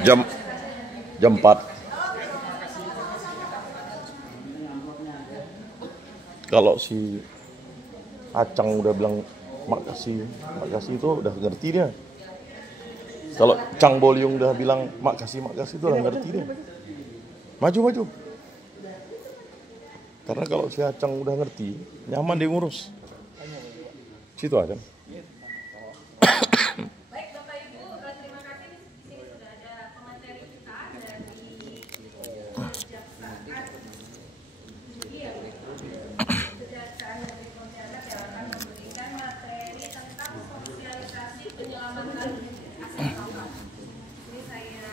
Jam 4. Kalau si Acang udah bilang makasih itu udah ngerti dia. Kalau Cang Boliung udah bilang makasih itu udah ngerti dia. Maju. Karena kalau si Acang udah ngerti, nyaman dia ngurus. Situ aja. Baik Bapak Ibu, terima kasih. Di sini sudah ada pemateri kita dari Kejaksaan Kejaksaan Negeri Pontianak yang akan memberikan materi tentang sosialisasi penyelamatan aset logam. Ini saya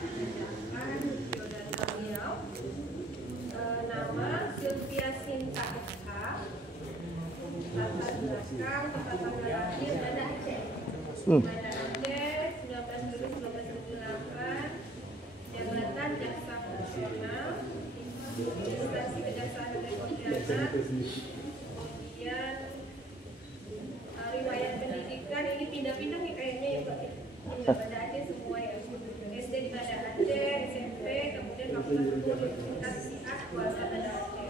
bacakan video dari beliau. Nama Sylvia Sinta SH, latar belakang tempat tanggal lahir Banda Aceh. Banda Aceh 19 Juli 1998, jabatan jaksa fungsional, instansi Kejaksaan Negeri Pontianak. Kemudian riwayat pendidikan ini pindah-pindah nih kayaknya ya Pak. Ini Banda Aceh semua ya. SD di Banda Aceh, SMP, kemudian Fakultas Hukum Universitas Siak Keluarga Banda Aceh.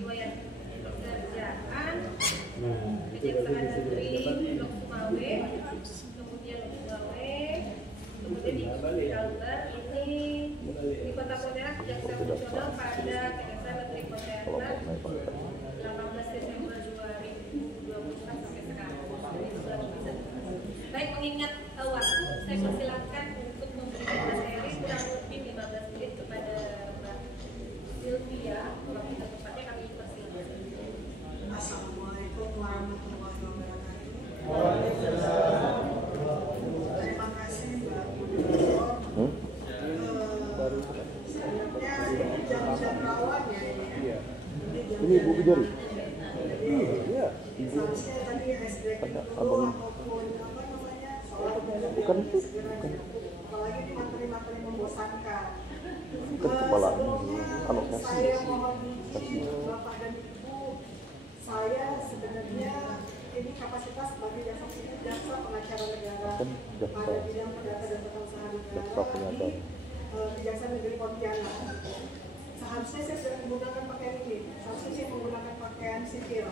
Riwayat pekerjaan Kejaksaan Negeri Blok Sumawe, kemudian Sumawe, kemudian di Kalbar ini di Kota Pontianak Jaksa Fungsional pada Kejaksaan Negeri Pontianak 18 Desember 2021 sampai sekarang. Baik, mengingat waktu, saya persilakan untuk memberikan materi kurang lebih 15 menit kepada Mbak Sylvia. Kalau kita tepatnya kami persilakan. Assalamualaikum warahmatullahi wabarakatuh. Terima kasih Mbak Moderator. Sebenarnya ini jam-jam rawan ya ini. Ini Ibu Bidari. Iya. Seharusnya tadi SDK dulu ataupun apa namanya soal Bukan itu. apalagi di materi-materi membosankan. Kepala Sebelumnya saya mohon izin Bapak dan Ibu, saya sebenarnya ini kapasitas sebagai jaksa pengacara negara pada bidang perdata dan tata usaha negara di Kejaksaan Negeri Pontianak. Seharusnya saya tidak menggunakan pakaian ini, seharusnya saya menggunakan pakaian sipil.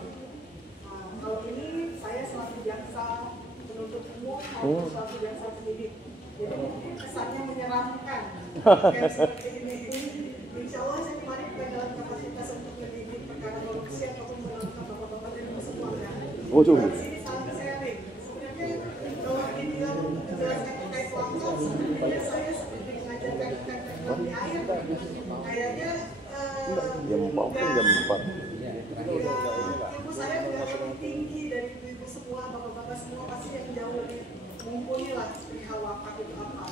Kalau ini saya selaku jaksa penuntut umum atau selaku jaksa penyidik, jadi mungkin kesannya menyeramkan. Kayak seperti ini. Insya Allah saya kemarin bukan dalam kapasitas untuk menyidik perkara korupsi ataupun menangkap bapak-bapak dan semua ya. Di sini saling sharing. Sebenarnya kalau dibilang untuk menjelaskan terkait wakaf, sebenarnya saya seperti mengajarkan di air. Kayaknya jam 4. Ibu saya udah lebih tinggi dari ibu semua, bapak-bapak semua pasti yang jauh lebih mumpuni lah perihal wakaf itu apa.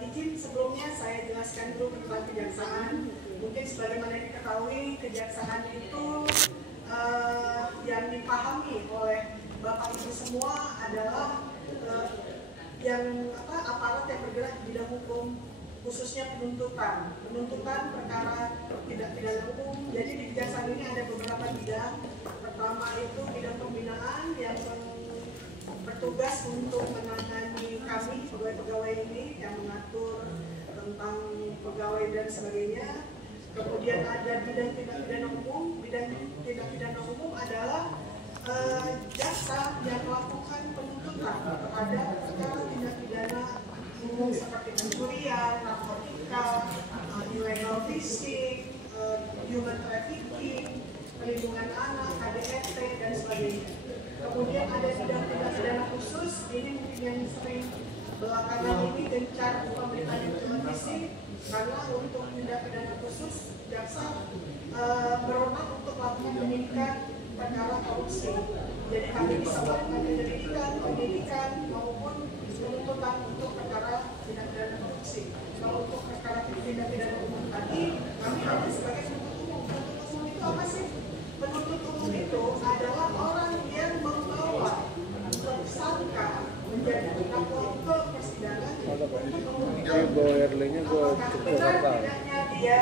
Izin sebelumnya saya jelaskan dulu tentang kejaksaan. Mungkin sebagaimana diketahui, kejaksaan itu yang dipahami oleh bapak ibu semua adalah aparat yang bergerak di bidang hukum, khususnya penuntutan perkara tindak pidana umum. Jadi di kejaksaan ini ada beberapa bidang. Pertama itu bidang pembinaan yang bertugas untuk menangani kami pegawai-pegawai ini yang mengatur tentang pegawai dan sebagainya. Kemudian ada bidang tindak pidana umum. Bidang tindak pidana umum adalah jaksa yang melakukan penuntutan terhadap perkara tindak pidana umum seperti pencurian, narkotika, illegal fishing, human trafficking, perlindungan anak, KDRT dan sebagainya. Kemudian ada bidang tindak pidana khusus, ini mungkin yang sering belakangan ini gencar pemberitaan di televisi, karena untuk tindak pidana khusus jaksa berwenang untuk melakukan penyidikan perkara korupsi. Jadi kami bisa melakukan penyidikan maupun penuntutan untuk perkara tindak pidana korupsi. Kalau untuk perkara tindak pidana umum tadi, kami ada sebagai penuntut umum. Penuntut umum itu apa sih? Penuntut umum itu adalah orang yang membawa tersangka menjadi terdakwa ke persidangan untuk membuktikan apakah benar tidaknya dia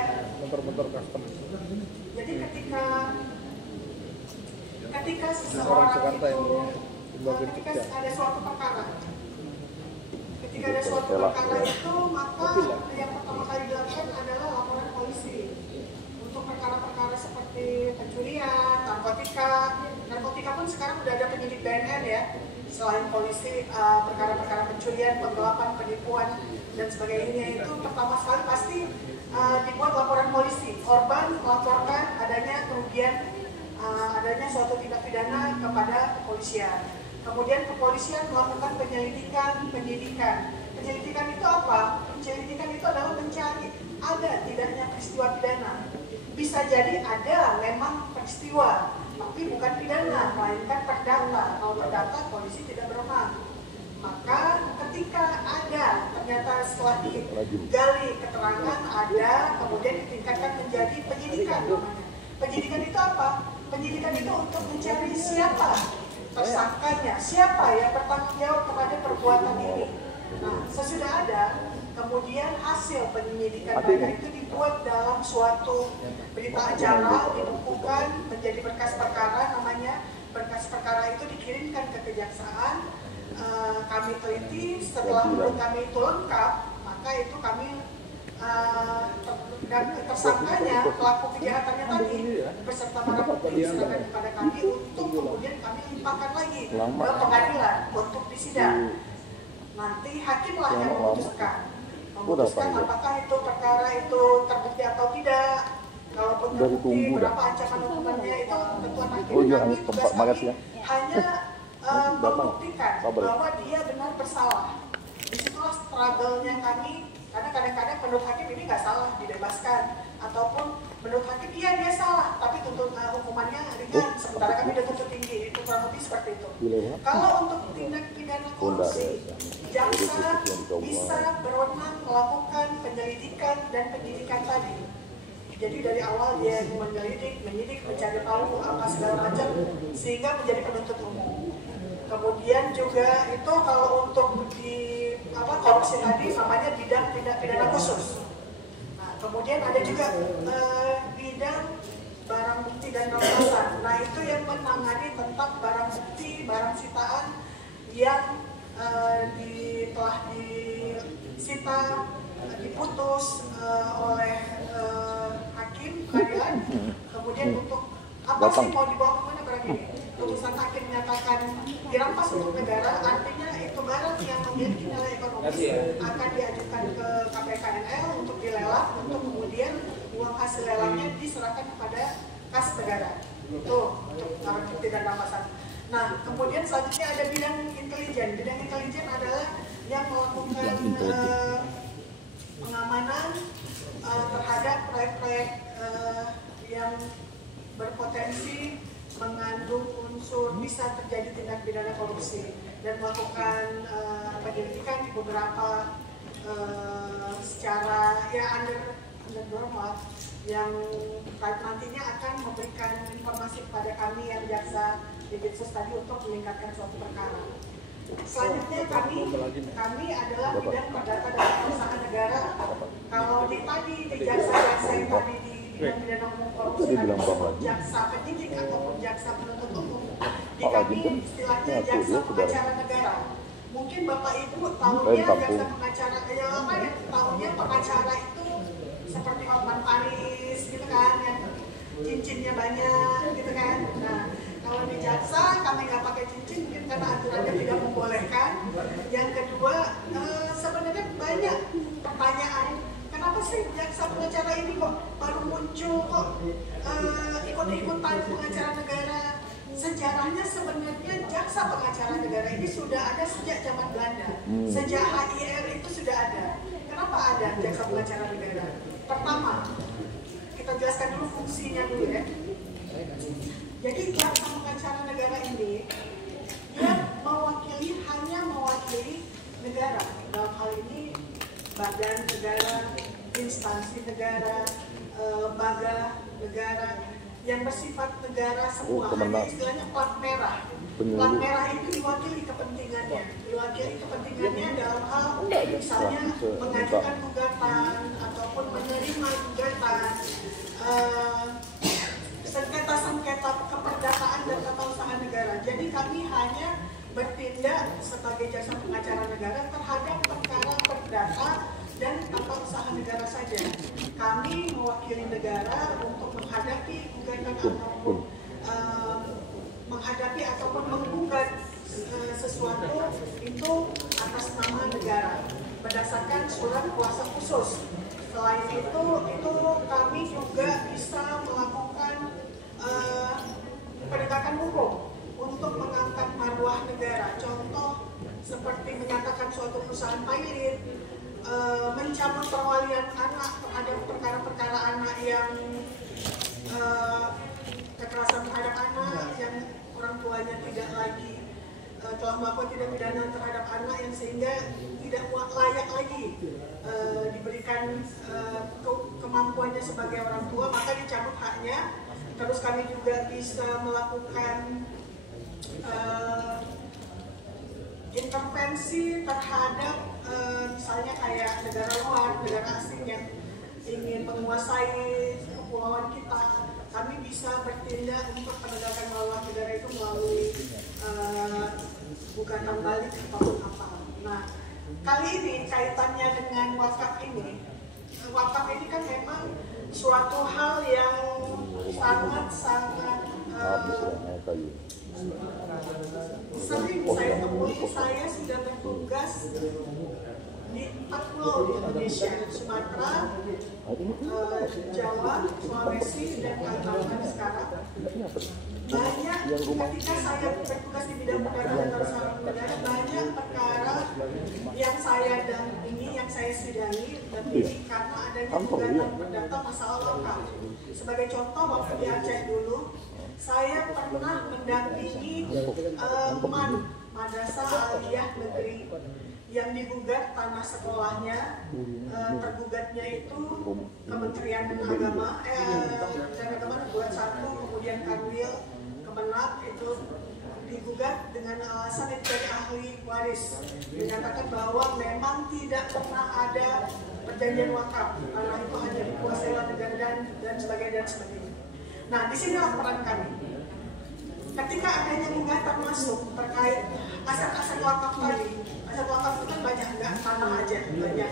motor custom. Jadi ketika seseorang itu ketika ada suatu perkara, ketika ketika ada suatu perkara itu, maka yang pertama kali dilakukan adalah laporan polisi. Untuk perkara-perkara seperti pencurian, narkotika pun sekarang udah ada penyidik BNN ya. Selain polisi, perkara-perkara pencurian, penggelapan, penipuan, dan sebagainya itu pertama sekali pasti dibuat laporan polisi. Korban melaporkan adanya kerugian, adanya suatu tindak pidana kepada kepolisian. Kemudian kepolisian melakukan penyelidikan, penyidikan. Penyelidikan itu apa? Penyelidikan itu adalah mencari ada tidaknya peristiwa pidana. Bisa jadi ada memang peristiwa, tapi bukan pidana, melainkan perdata. Kalau perdata, polisi tidak berwenang. Maka ketika ada, ternyata setelah digali keterangan ada, kemudian ditingkatkan menjadi penyidikan. Penyidikan itu apa? Penyidikan itu untuk mencari siapa tersangkanya, siapa yang bertanggung jawab kepada perbuatan ini. Nah, sesudah ada, kemudian hasil penyidikan mereka itu dibuat dalam suatu berita acara, dibukukan menjadi berkas perkara, namanya berkas perkara itu dikirimkan ke kejaksaan. Kami teliti, setelah menurut kami itu lengkap, maka itu kami dan tersangkanya, pelaku kejahatannya tadi beserta barang bukti diserahkan kepada kami untuk kemudian kami limpahkan lagi ke pengadilan untuk disidang. Nanti hakimlah yang memutuskan apakah itu perkara itu terbukti atau tidak. Kalaupun terbukti, berapa ancaman hukumannya itu tentuan hakim. Kami tugas kami hanya membuktikan bahwa dia benar bersalah. Disitulah struggle-nya kami. Karena kadang-kadang menurut hakim ini nggak salah, dibebaskan. Ataupun menurut hakim, iya dia salah, tapi tuntut hukumannya ringan, sementara kami dituntut tinggi. Itu kurang lebih seperti itu. Kalau untuk tindak pidana korupsi, jaksa bisa berwenang melakukan penyelidikan dan penyidikan tadi. Jadi dari awal dia menyidik, mencari tahu apa segala macam, sehingga menjadi penuntut umum. Kemudian juga itu kalau untuk di korupsi tadi namanya bidang tindak pidana khusus. Nah, kemudian ada juga bidang barang bukti dan rampasan. Nah, itu yang menangani tentang barang bukti, barang sitaan yang telah disita, diputus oleh hakim pengadilan. Kemudian untuk apa sih mau dibawa kemana barang ini? Putusan hakim menyatakan dirampas untuk negara, artinya itu barang yang memiliki nilai ekonomis akan diajukan ke KPKNL untuk dilelang, untuk kemudian uang hasil lelangnya diserahkan kepada kas negara. Itu untuk barang bukti dan rampasan. Nah, kemudian selanjutnya ada bidang intelijen. Bidang intelijen adalah yang melakukan pengamanan terhadap proyek-proyek yang berpotensi mengandung unsur bisa terjadi tindak pidana korupsi dan melakukan penyelidikan di beberapa secara underground yang nantinya akan memberikan informasi kepada kami yang jaksa di Ditsus tadi untuk meningkatkan suatu perkara. Selanjutnya kami adalah bidang perdata dan perusahaan negara. Kalau di jaksa-jaksa yang tadi di bidang pidana umum korupsi jaksa penyidik ataupun jaksa penuntut umum, di kami istilahnya jaksa pengacara negara. Mungkin Bapak Ibu tahunya jaksa pengacara, tahunya pengacara itu seperti Hotman Paris gitu kan, yang cincinnya banyak gitu kan. Nah, kalau di jaksa kami nggak pakai cincin mungkin karena aturannya tidak membolehkan. Yang kedua, sebenarnya banyak pertanyaan, kenapa sih jaksa pengacara ini kok baru muncul, kok ikut-ikutan pengacara negara? Sejarahnya sebenarnya jaksa pengacara negara ini sudah ada sejak zaman Belanda. Sejak HIR itu sudah ada. Kenapa ada jaksa pengacara negara? Pertama, kita jelaskan dulu fungsinya dulu ya. Jadi jaksa pengacara negara ini dia hanya mewakili negara. Dalam hal ini badan negara, instansi negara, lembaga negara yang bersifat negara semua. Hanya istilahnya plat merah. Plat merah itu diwakili kepentingannya. Diwakili kepentingannya dalam hal misalnya mengajukan gugatan ataupun menerima gugatan, sengketa-sengketa keperdataan dan tata usaha negara. Jadi kami hanya bertindak sebagai jasa pengacara negara terhadap perkara perdata dan tata usaha negara saja. Kami mewakili negara untuk menghadapi gugatan ataupun menghadapi ataupun menggugat sesuatu itu atas nama negara berdasarkan surat kuasa khusus. Selain itu kami juga bisa melakukan penegakan hukum untuk mengangkat marwah negara. Contoh seperti menyatakan suatu perusahaan pilot, mencabut perwalian anak terhadap perkara-perkara anak yang kekerasan terhadap anak yang orang tuanya tidak lagi telah melakukan tindak pidana terhadap anak yang sehingga tidak layak lagi diberikan kemampuannya sebagai orang tua, maka dicabut haknya. Terus kami juga bisa melakukan intervensi terhadap misalnya kayak negara luar, negara asing yang ingin menguasai kepulauan kita. Kami bisa bertindak untuk penegakan marwah negara itu melalui gugatan balik ataupun apa. Nah, kali ini kaitannya dengan wakaf ini. Wakaf ini kan memang suatu hal yang sangat-sangat sering saya temui. Saya sudah bertugas di 4 pulau di Indonesia, Sumatera, Jawa, Sulawesi, dan Kalimantan sekarang. Banyak ketika saya bertugas di bidang perdata dan tata usaha negara, banyak perkara yang saya dampingi, yang saya sidangi karena adanya gugatan perdata masalah wakaf. Sebagai contoh, waktu di Aceh dulu, saya pernah mendampingi Madrasah Aliyah Negeri yang digugat tanah sekolahnya, tergugatnya itu Kementerian Agama, buat satu, kemudian Kanwil, Kemenak itu digugat dengan alasan itu dari ahli waris, menyatakan bahwa memang tidak pernah ada perjanjian wakaf, tanah itu hanya dikuasai oleh negara dan sebagainya. Nah, disinilah peran kami. Ketika adanya gugatan masuk terkait aset-aset wakaf tadi, aset wakaf itu kan banyak, enggak tanah aja banyak.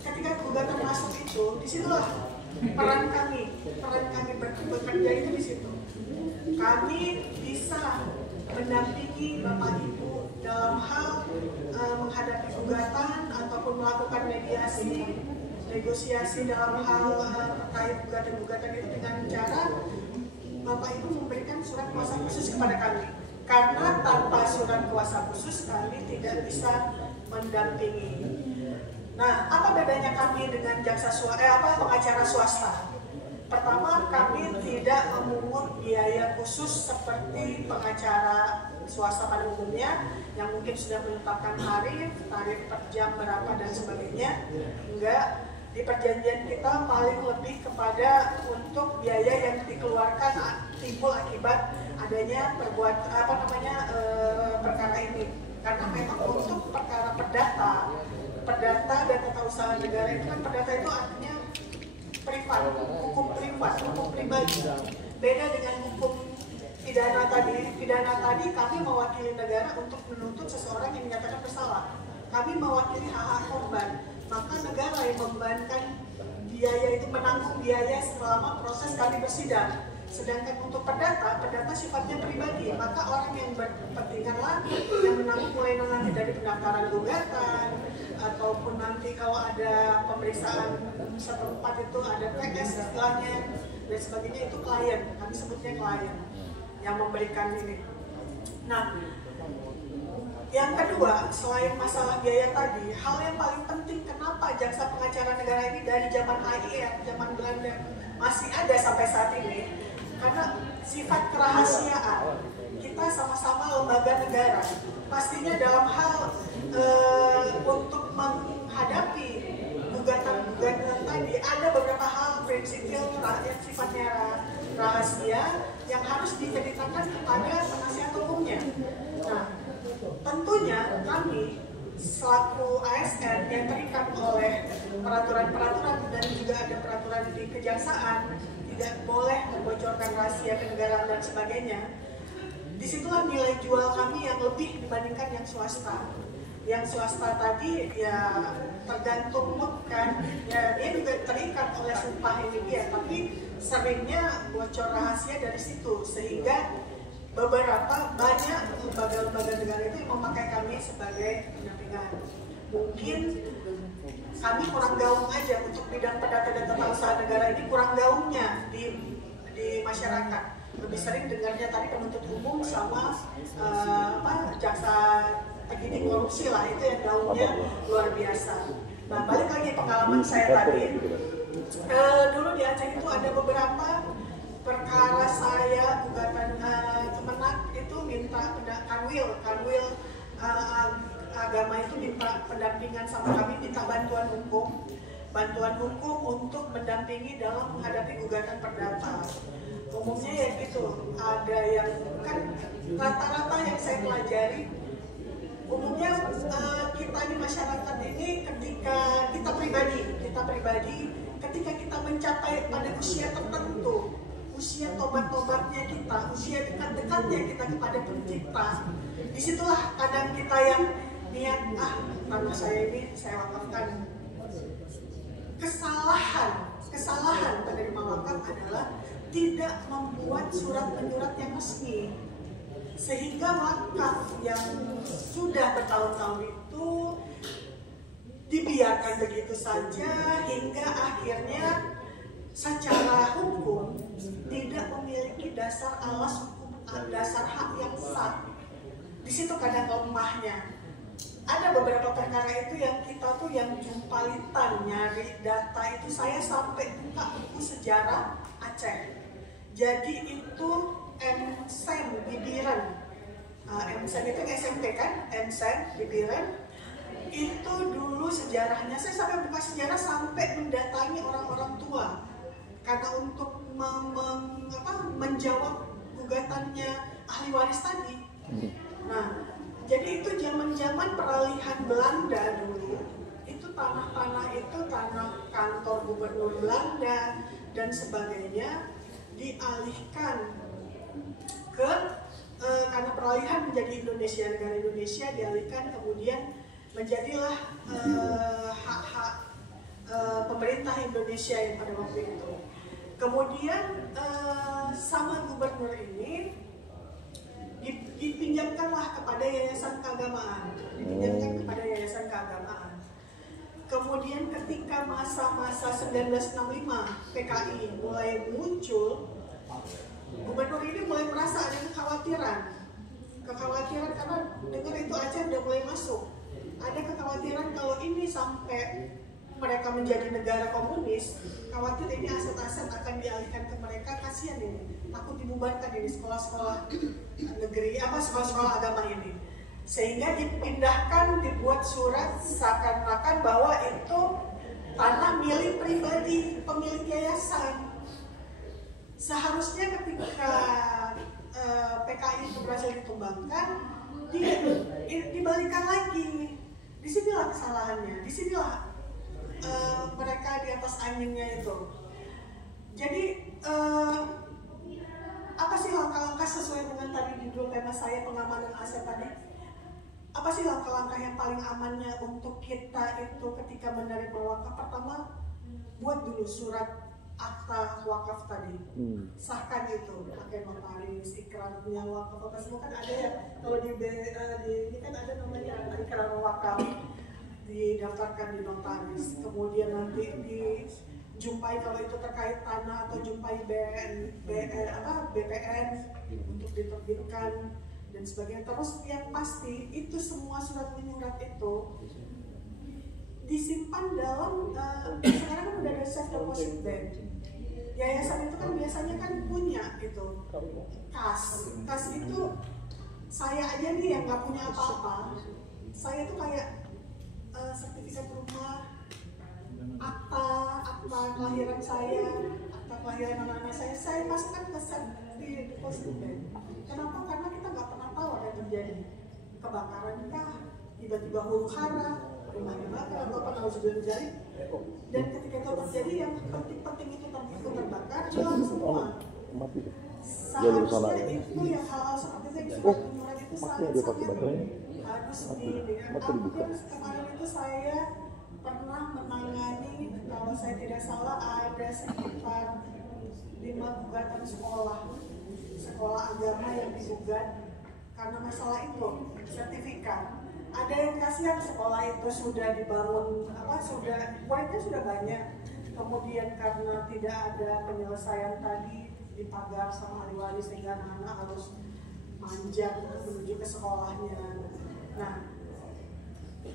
Ketika gugatan masuk itu, disitulah peran kami bekerja itu di situ. Kami bisa mendampingi Bapak Ibu dalam hal menghadapi gugatan ataupun melakukan negosiasi dalam hal terkait gugatan-gugatan itu dengan cara Bapak Ibu memberikan surat kuasa khusus kepada kami. Karena tanpa surat kuasa khusus kami tidak bisa mendampingi. Nah, apa bedanya kami dengan pengacara swasta? Pertama, kami tidak memungut biaya khusus seperti pengacara swasta pada umumnya yang mungkin sudah menetapkan tarif per jam berapa dan sebagainya. Enggak. Di perjanjian kita paling lebih kepada untuk biaya yang dikeluarkan timbul akibat adanya perkara ini. Karena memang untuk perkara perdata dan tata usaha negara itu kan perdata itu artinya privat, hukum pribadi. Beda dengan hukum pidana tadi. Pidana tadi kami mewakili negara untuk menuntut seseorang yang dinyatakan bersalah. Kami mewakili hak-hak korban. Maka negara yang membebankan biaya itu menanggung biaya selama proses kami bersidang. Sedangkan untuk perdata sifatnya pribadi, maka orang yang berkepentinganlah yang menanggung mulai nanti dari pendaftaran gugatan ataupun nanti kalau ada pemeriksaan setempat itu ada TS istilahnya dan sebagainya, itu klien, kami sebutnya klien yang memberikan ini. Nah, yang kedua, selain masalah biaya tadi, hal yang paling penting kenapa jasa pengacara negara ini dari zaman AIR, zaman Belanda masih ada sampai saat ini, karena sifat kerahasiaan. Kita sama-sama lembaga negara, pastinya dalam hal untuk menghadapi gugatan-gugatan tadi ada beberapa hal prinsipil yang sifatnya rahasia yang harus diceritakan kepada penasihat hukumnya. Nah, tentunya kami selaku ASN yang terikat oleh peraturan-peraturan dan juga ada peraturan di kejaksaan tidak boleh membocorkan rahasia kenegaraan dan sebagainya. Disitulah nilai jual kami yang lebih dibandingkan yang swasta. Yang swasta tadi ya tergantung mood kan, ya dia juga terikat oleh sumpah ini dia, tapi seringnya bocor rahasia dari situ, sehingga beberapa banyak lembaga-lembaga negara itu yang memakai kami sebagai pendampingan. Mungkin kami kurang gaung aja untuk bidang perdata dan tata usaha negara ini, kurang gaungnya di masyarakat. Lebih sering dengarnya tadi penuntut umum sama jaksa penyidik korupsi lah, itu yang gaungnya luar biasa. Nah, balik lagi pengalaman saya tadi, dulu di Aceh itu ada beberapa perkara saya gugatan Kemenak itu minta kanwil agama itu minta pendampingan sama kami, minta bantuan hukum untuk mendampingi dalam menghadapi gugatan perdata. Umumnya ya gitu, ada yang kan rata-rata yang saya pelajari umumnya kita di masyarakat ini ketika kita pribadi ketika kita mencapai pada usia tertentu, usia tobat-tobatnya kita, usia dekat-dekatnya kita kepada pencipta, disitulah kadang kita yang niat tanah saya ini saya wakafkan. Kesalahan penerima wakaf adalah tidak membuat surat menyurat yang resmi, sehingga wakaf yang sudah bertahun-tahun itu dibiarkan begitu saja hingga akhirnya secara hukum tidak memiliki dasar alas hukum, dasar hak yang sah. Di situ kadang lemahnya. Ada beberapa perkara itu yang kita tuh yang jumpalitan nyari data itu, saya sampai buka buku sejarah Aceh. Jadi itu MSen Bibiran, MSen itu SMP kan, MSen Bibiran itu dulu sejarahnya, saya sampai buka sejarah sampai mendatangi orang-orang tua karena untuk menjawab gugatannya ahli waris tadi. Nah, jadi itu zaman-zaman peralihan Belanda dulu, itu tanah-tanah itu tanah kantor gubernur Belanda dan sebagainya dialihkan ke karena peralihan menjadi Indonesia, negara Indonesia dialihkan, kemudian menjadilah hak-hak pemerintah Indonesia yang pada waktu itu. Kemudian sama gubernur ini dipinjamkanlah kepada yayasan keagamaan, Kemudian ketika masa-masa 1965 PKI mulai muncul, gubernur ini mulai merasa ada kekhawatiran karena dengar itu Aceh udah mulai masuk. Ada kekhawatiran kalau ini sampai mereka menjadi negara komunis, khawatir ini aset-aset akan dialihkan ke mereka, kasihan ini, takut dibubarkan ini sekolah-sekolah negeri, sekolah-sekolah agama ini. Sehingga dipindahkan, dibuat surat seakan-akan bahwa itu tanah milik pribadi pemilik yayasan. Seharusnya ketika PKI itu berhasil ditumbangkan, dibalikan lagi. Disinilah kesalahannya, disinilah mereka di atas anginnya itu. Jadi apa sih langkah-langkah sesuai dengan tadi judul tema saya, pengamanan aset tadi? Apa sih langkah-langkah yang paling amannya untuk kita itu ketika menerima wakaf? Pertama, buat dulu surat akta wakaf tadi, sahkan itu, pakai notaris, ikrarnya wakaf apa semua kan ada ya. Kalau di ini kan ada namanya ikrar wakaf, didaftarkan di notaris, kemudian nanti dijumpai kalau itu terkait tanah atau jumpai BPN untuk diterbitkan dan sebagainya. Terus yang pasti itu semua surat menyurat itu disimpan dalam sekarang kan udah ada safe deposit bank. Yayasan itu kan biasanya kan punya itu kas itu. Saya aja nih yang nggak punya apa-apa, saya tuh kayak sertifikat rumah, akta kelahiran saya, akta kelahiran anak-anak saya masukkan ke safe deposit bank. Kenapa? Karena kita nggak pernah tahu apa yang terjadi, kebakaran kah, tiba-tiba huru hara, rumahnya bakar atau apa harus terjadi. Dan ketika itu terjadi, yang penting-penting itu terbakar, hilang semua. jalur sana ya. Itu yang hal-hal seperti itu yang Oh, surat itu makanya dia pakai baterainya. harus Mati dibuka. Kemudian kemarin itu saya pernah menangani, kalau saya tidak salah ada sekitar 5 gugatan sekolah agama yang digugat karena masalah itu sertifikat. Ada yang kasihan sekolah itu sudah dibangun muridnya sudah banyak, kemudian karena tidak ada penyelesaian tadi dipagar sama wali sehingga anak-anak harus manjat untuk menuju ke sekolahnya. Nah,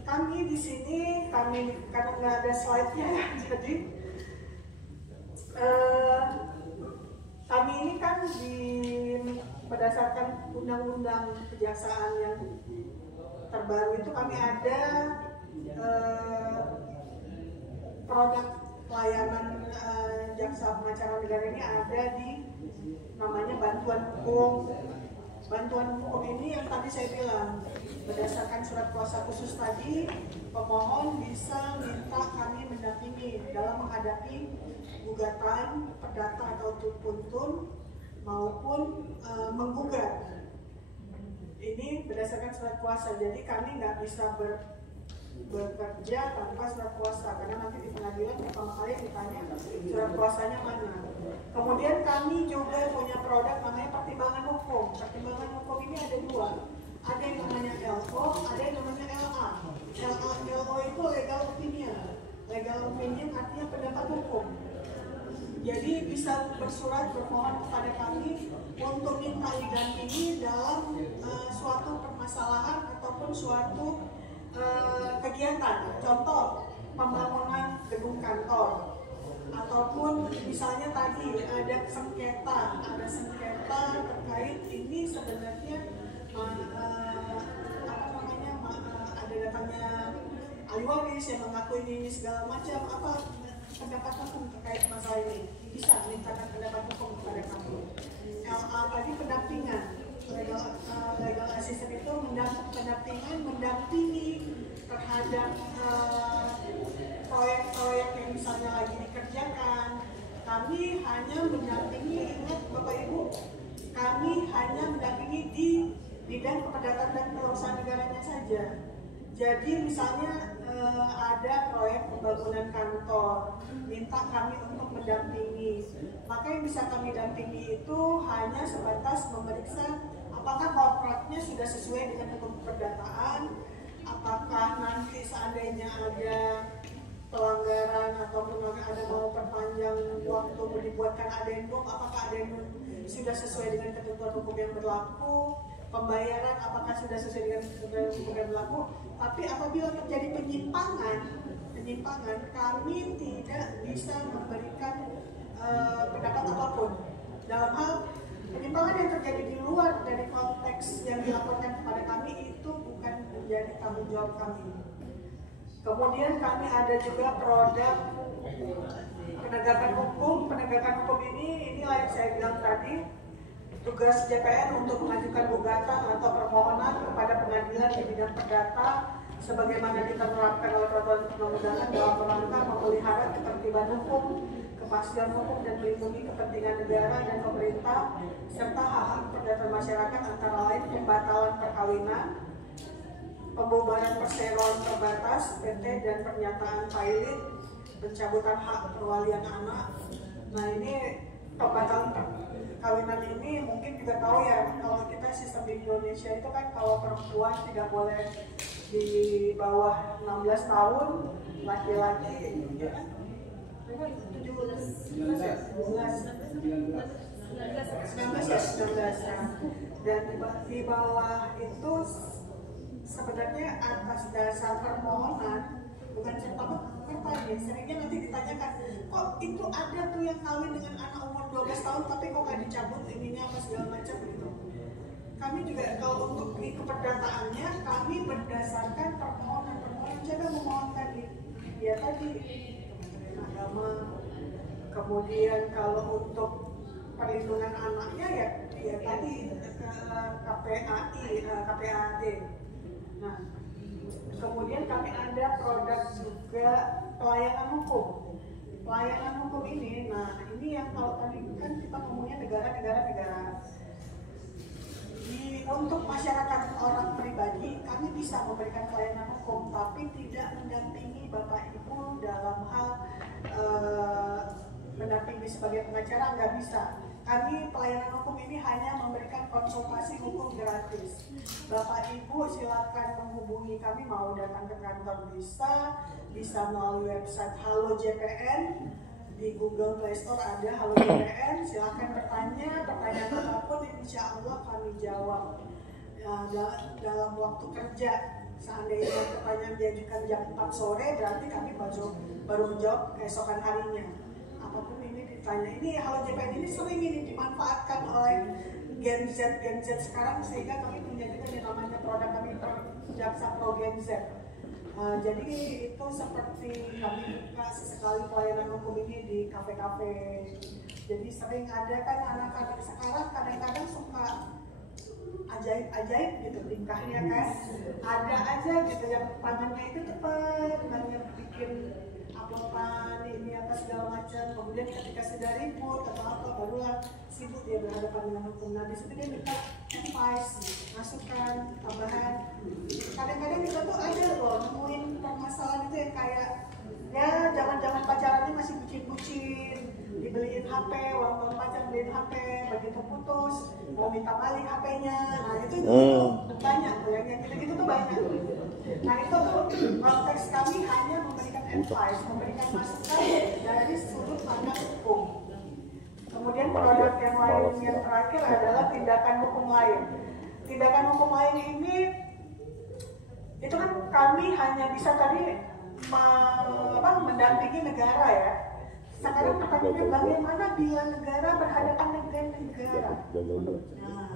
kami di sini karena nggak ada slide-nya ya, jadi kami ini kan berdasarkan undang-undang kejaksaan yang terbaru itu kami ada produk pelayanan jaksa pengacara negara ini ada di namanya bantuan hukum. Bantuan hukum ini yang tadi saya bilang berdasarkan surat kuasa khusus tadi, pemohon bisa minta kami mendampingi dalam menghadapi gugatan perdata atau tuntun maupun menggugat. Ini berdasarkan surat kuasa, jadi kami nggak bisa bekerja tanpa surat kuasa karena nanti di pengadilan pertama kali ditanya surat kuasanya mana. Kemudian kami juga punya produk namanya pertimbangan hukum. Pertimbangan hukum ini ada 2, ada yang namanya LO, ada yang namanya LA. LO itu legal opinion. Legal opinion artinya pendapat hukum. Jadi bisa bermohon kepada kami untuk minta didampingi dalam suatu permasalahan ataupun suatu kegiatan, contoh pembangunan gedung kantor, ataupun misalnya tadi ada sengketa terkait ini sebenarnya ada datangnya ahli waris yang mengaku ini segala macam, apa pendapat hukum terkait masalah ini, bisa mintakan pendapat hukum kepada kami. LA tadi pendampingan. Legal assistant itu mendampingi terhadap proyek-proyek yang misalnya lagi dikerjakan. Kami hanya mendampingi, ingat Bapak Ibu, kami hanya mendampingi di bidang keperdatan dan perusahaan negaranya saja. Jadi misalnya ada proyek pembangunan kantor, minta kami untuk mendampingi. Maka yang bisa kami dampingi itu hanya sebatas memeriksa apakah kontraknya sudah sesuai dengan hukum keperdataan, apakah nanti seandainya ada pelanggaran ataupun ada mau perpanjang waktu dibuatkan adendum, apakah adendum sudah sesuai dengan ketentuan hukum yang berlaku, pembayaran apakah sudah sesuai dengan ketentuan hukum yang berlaku. Tapi apabila terjadi penyimpangan, kami tidak bisa memberikan pendapat apapun dalam hal penyimpangan yang terjadi di luar dari konteks yang dilaporkan kepada kami, itu bukan menjadi tanggung jawab kami. Kemudian kami ada juga produk penegakan hukum. Penegakan hukum ini yang saya bilang tadi, tugas JPN untuk mengajukan gugatan atau permohonan kepada pengadilan di bidang perdata sebagaimana diterapkan oleh peraturan perundang-undangan dalam rangka memelihara ketertiban hukum, kepastian hukum dan melindungi kepentingan negara dan pemerintah serta hak-hak perdata masyarakat, antara lain pembatalan perkawinan, pembubaran perseroan terbatas PT dan pernyataan pilot, pencabutan hak perwalian anak. Nah, ini pembatalan perkawinan ini mungkin juga tahu ya, kalau kita sistem di Indonesia itu kan kalau perempuan tidak boleh di bawah 16 tahun, laki-laki ya kan? 19 dan di bawah itu sebenarnya atas dasar permohonan, bukan serta merta ya. Seringnya nanti ditanyakan, kok itu ada tuh yang kawin dengan anak umur 12 tahun tapi kok nggak dicabut ininya apa segala macam gitu. Kami juga kalau untuk di keperdataannya kami berdasarkan permohonan siapa yang memohonkan dia tadi Kementerian Agama. Kemudian kalau untuk perlindungan anaknya ya tadi KPAD. Nah, kemudian kami ada produk juga pelayanan hukum. pelayanan hukum ini, nah ini yang kalau tadi kan kita ngomongnya negara. Untuk masyarakat orang pribadi, kami bisa memberikan pelayanan hukum, tapi tidak mendampingi Bapak Ibu dalam hal mendampingi sebagai pengacara, nggak bisa. Kami pelayanan hukum ini hanya memberikan konsultasi hukum gratis. Bapak Ibu silakan menghubungi kami, mau datang ke kantor bisa melalui website Halo JPN. Di Google Play Store ada Halo JPN, silakan pertanyaan apapun, insya Allah kami jawab dalam waktu kerja. Seandainya pertanyaan diajukan jam 4 sore, berarti kami baru menjawab keesokan harinya. Apapun ini ditanya, ini Halo JPN ini sering ini dimanfaatkan oleh Gen Z sekarang, sehingga kami punya juga yang namanya produk kami Jaksa Pro Gen Z. Jadi itu seperti kami buka sesekali pelayanan hukum ini di kafe-kafe. Jadi sering ada kan anak-anak sekarang kadang-kadang suka ajaib-ajaib gitu tingkahnya kan. Ada aja gitu yang tangannya itu cepat, banyak bikin uploadan ini apa segala macam. Kemudian ketika sudah ribut atau apa barulah sibuk dia berhadapan dengan hukum. Nah di situ dia minta advice, masukan, tambahan. Kadang-kadang kita tuh ada loh nemuin permasalahan itu yang kayak ya zaman-zaman pacarannya masih bucin-bucin, dibeliin HP, uang tahun pacar beliin HP, begitu putus mau minta balik HP-nya. Nah itu banyak tuh yang gitu-gitu tuh banyak. Nah itu tuh konteks kami hanya memberikan advice, memberikan masukan dari sudut pandang hukum. Kemudian produk yang lain yang terakhir adalah tindakan hukum lain. Tindakan hukum lain ini itu kan kami hanya bisa tadi mendampingi negara ya. Sekarang pertanyaannya bagaimana bila negara berhadapan dengan negara? Nah,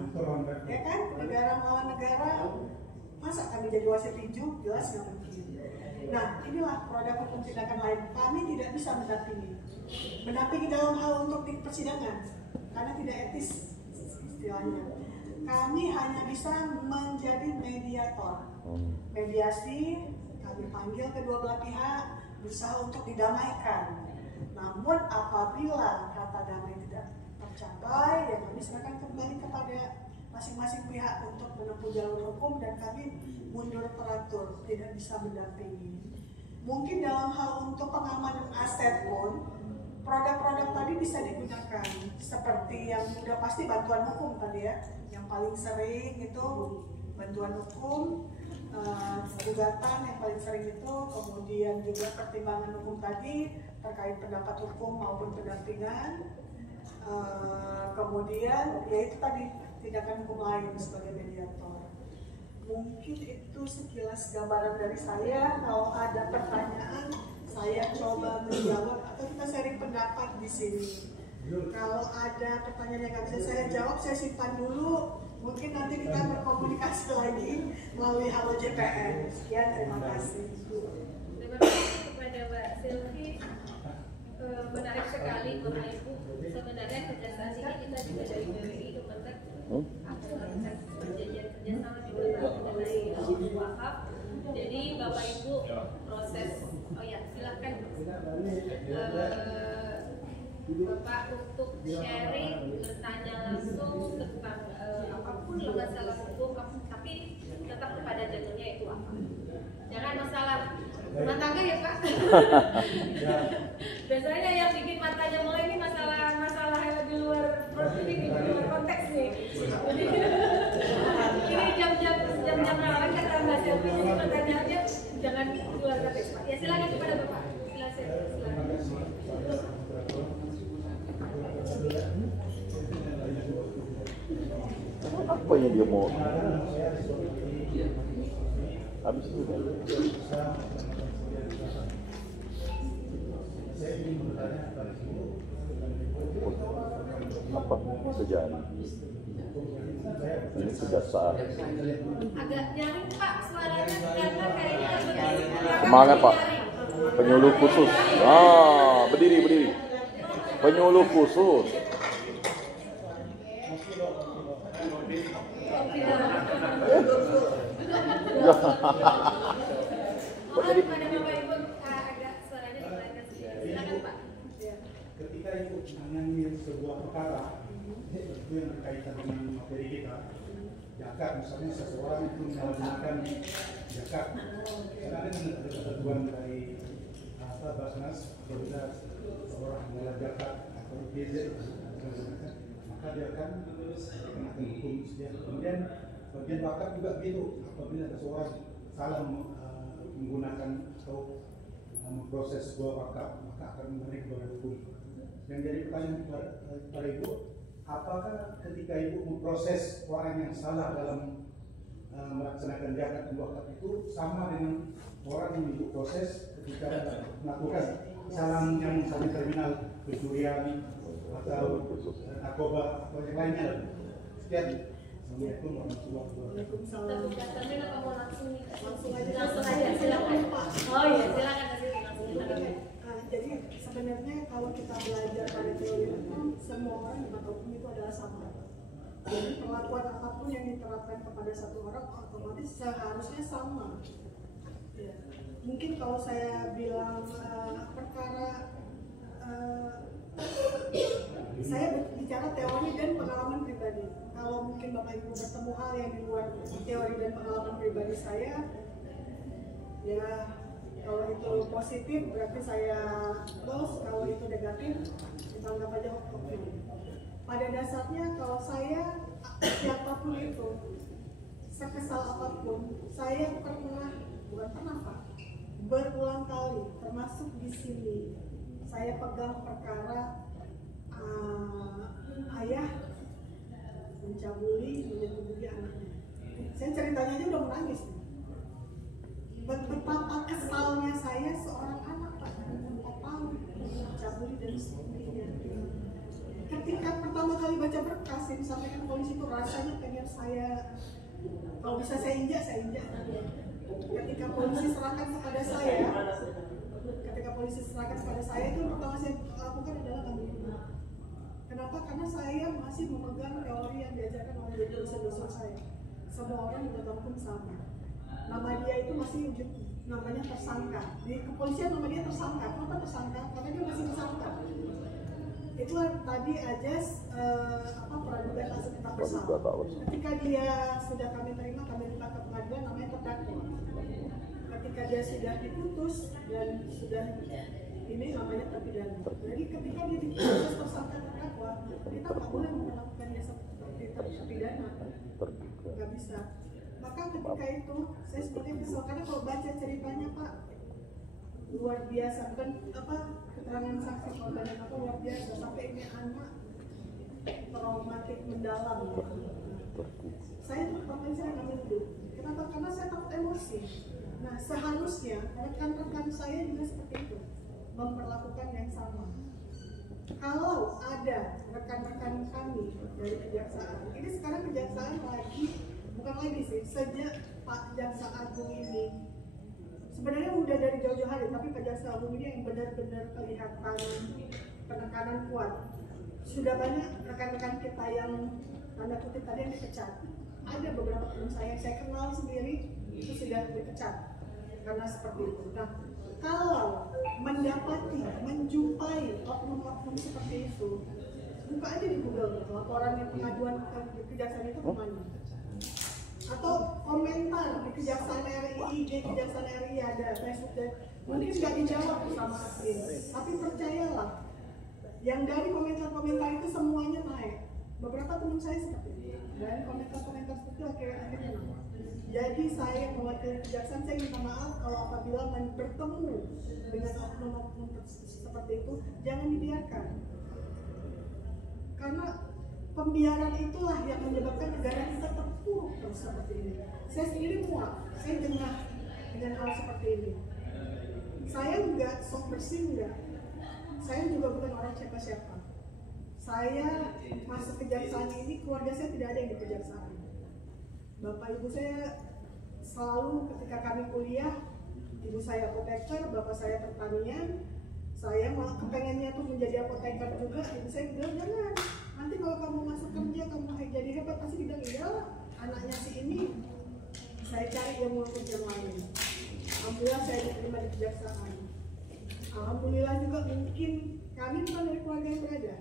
ya kan negara melawan negara, masa kami jadi wasit tinju? Jelas nggak mungkin. Nah inilah produk hukum tindakan lain. Kami tidak bisa mendampingi dalam hal untuk di persidangan karena tidak etis istilahnya. Kami hanya bisa menjadi mediator. Mediasi, kami panggil kedua belah pihak, berusaha untuk didamaikan. Namun apabila kata damai tidak tercapai, ya kami serahkan kembali kepada masing-masing pihak untuk menempuh jalur hukum dan kami mundur teratur, tidak bisa mendampingi. Mungkin dalam hal untuk pengamanan aset pun, produk-produk tadi bisa digunakan. Seperti yang sudah pasti bantuan hukum tadi ya, yang paling sering itu bantuan hukum, gugatan yang paling sering itu, kemudian juga pertimbangan hukum tadi terkait pendapat hukum maupun pendampingan, kemudian yaitu tadi tindakan hukum lain sebagai mediator. Mungkin itu sekilas gambaran dari saya. Kalau ada pertanyaan, saya coba menjawab atau kita sharing pendapat di sini. Kalau ada pertanyaan yang nggak bisa saya jawab, saya simpan dulu. Mungkin nanti kita berkomunikasi lagi melalui Halo JPN. Sekian, terima kasih. Terima kasih kepada Mbak Silvi. Menarik sekali Bapak Ibu. Sebenarnya kerjasama ini kita juga dari BWI Kementerian aku melakukan perjanjian kerjasama juga mengenai wakaf. Jadi Bapak Ibu proses, silakan Bapak untuk sharing, bertanya langsung tentang apapun masalah hukum, tapi tetap kepada jalurnya itu apa. Jangan masalah rumah tangga ya Pak. Biasanya yang bikin matanya mulai ini masalah di luar konteks nih. Jadi ini jam-jam rawan kata Mbak Selvi, jadi pertanyaannya jangan keluar konteks Pak. Ya silakan kepada Bapak. Silakan. Apa yang dia mau? Habis itu kan? Apa sejari? Ini kejaksaan. Agak nyaring Pak suaranya karena kayaknya Semangat Pak. Penyuluh khusus. Berdiri. Penyuluh khusus. Mohon kepada Bapak Ibu agak suaranya dipelankan sedikit. Silakan Pak. menangani sebuah perkara itu yang berkaitan dengan materi kita, zakat misalnya seseorang itu menyalahgunakan zakat, karena ada ketentuan dari Basnas apabila seorang menolak zakat atau IPZ maka dia akan dikenakan hukum sedia. Kemudian bagian bakat juga begitu, apabila seseorang salah menggunakan atau memproses sebuah bakat maka akan menarik kepada hukum. Dan jadi pertanyaan kepada Ibu, apakah ketika Ibu memproses orang yang salah dalam melaksanakan zakat dan wakaf itu sama dengan orang yang Ibu proses ketika melakukan kesalahan yang misalnya terminal pencurian atau narkoba atau yang lainnya? Sekian. Assalamualaikum warahmatullahi wabarakatuh. Tapi apa mau langsung aja silakan Pak. Oh iya, silakan langsung. Jadi sebenarnya kalau kita belajar pada teori hukum, semua orang di mata hukum itu adalah sama. Jadi perlakuan apapun yang diterapkan kepada satu orang otomatis seharusnya sama. Ya. Mungkin kalau saya bilang perkara saya bicara teori dan pengalaman pribadi. Kalau mungkin Bapak Ibu bertemu hal yang di luar teori dan pengalaman pribadi saya, ya kalau itu positif berarti saya los, kalau itu negatif kita anggap aja oke. Pada dasarnya kalau saya siapapun itu, sekesal apapun, saya bukan pernah Pak, berulang kali termasuk di sini saya pegang perkara ayah mencabuli anaknya. Saya ceritanya aja udah menangis. Betapa kesalnya saya seorang anak Pak, 4 tahun mencabuli dan sebagainya. Ketika pertama kali baca berkas yang disampaikan polisi itu rasanya pengen saya, kalau bisa saya injak. Ketika polisi serahkan kepada saya, itu yang pertama saya lakukan adalah ambil rumah. Kenapa? Karena saya masih memegang teori yang diajarkan oleh dosen-dosen saya. Semua orang di mata hukum sama. Nama dia itu masih namanya tersangka. Di kepolisian nama dia tersangka. Kenapa tersangka? Karena dia masih tersangka. Itu tadi ajas praduga tak tetap bersalah. Ketika dia sudah kami terima, kami minta ke pengadilan, namanya terdakwa. Ketika dia sudah diputus dan sudah ini namanya terpidana. Jadi ketika dia diputus tersangka terdakwa, kita nggak boleh memperlakukan dia seperti terpidana. Nggak bisa. Maka ketika itu saya sebenarnya kesal karena kalau baca ceritanya Pak luar biasa, bukan keterangan saksi korban luar biasa, sampai ini anak traumatik mendalam. Saya tuh pertama saya nggak dulu. Kenapa? Karena saya takut emosi. Nah seharusnya rekan-rekan saya juga seperti itu, memperlakukan yang sama. Kalau ada rekan-rekan kami dari kejaksaan, ini sekarang kejaksaan bukan lagi sih, sejak Pak Jaksa Agung ini sebenarnya udah dari jauh-jauh hari, tapi Pak Jaksa Agung ini yang benar-benar kelihatan penekanan kuat. Sudah banyak rekan-rekan kita yang tanda kutip tadi yang dipecat. Ada beberapa teman saya kenal sendiri itu sudah dipecat karena seperti itu. Nah, kalau menjumpai oknum-oknum seperti itu, buka aja di Google laporan yang pengaduan ke kejaksaan itu kemana? Atau komentar di Kejaksaan RI, di Kejaksaan RI ada Facebook dan mungkin nggak dijawab sama admin, tapi percayalah yang dari komentar-komentar itu semuanya naik. Beberapa teman saya seperti itu dan komentar-komentar seperti itu akhirnya naik. Jadi saya mewakili kejaksaan, saya minta maaf kalau apabila bertemu dengan oknum-oknum seperti itu jangan dibiarkan, karena pembiaran itulah yang menyebabkan negara kita terpuruk terus seperti ini. Saya sendiri muak, saya jengah dengan hal seperti ini. Saya enggak sok bersih, enggak. Saya juga bukan orang siapa-siapa. Saya masuk kejaksaan ini, keluarga saya tidak ada yang di kejaksaan. Bapak ibu saya selalu ketika kami kuliah, ibu saya apoteker, bapak saya pertanian. Saya malah kepengennya tuh menjadi apoteker juga. Ibu saya bilang jangan. Nanti kalau kamu masuk kerja, kamu jadi hebat, pasti bilang iya anaknya si ini. Saya cari ilmu yang lain. Alhamdulillah saya diterima di kejaksaan. Alhamdulillah juga mungkin kami bukan dari keluarga yang berada.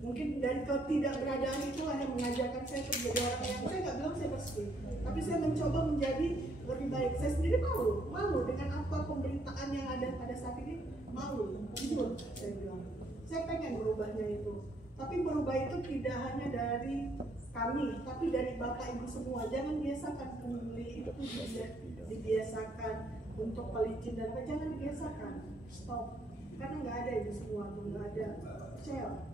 Mungkin dari ketidakberadaan itulah yang mengajarkan saya untuk menjadi orang yang, saya nggak bilang saya bersih, tapi saya mencoba menjadi lebih baik. Saya sendiri malu dengan apa pemberitaan yang ada pada saat ini, malu, jujur saya bilang. Saya pengen berubahnya itu, tapi berubah itu tidak hanya dari kami, tapi dari Bapak Ibu semua. Jangan biasakan pungli itu dibiasakan untuk pelicin dan apa, jangan dibiasakan. Stop, karena nggak ada itu semua tuh, nggak ada shell.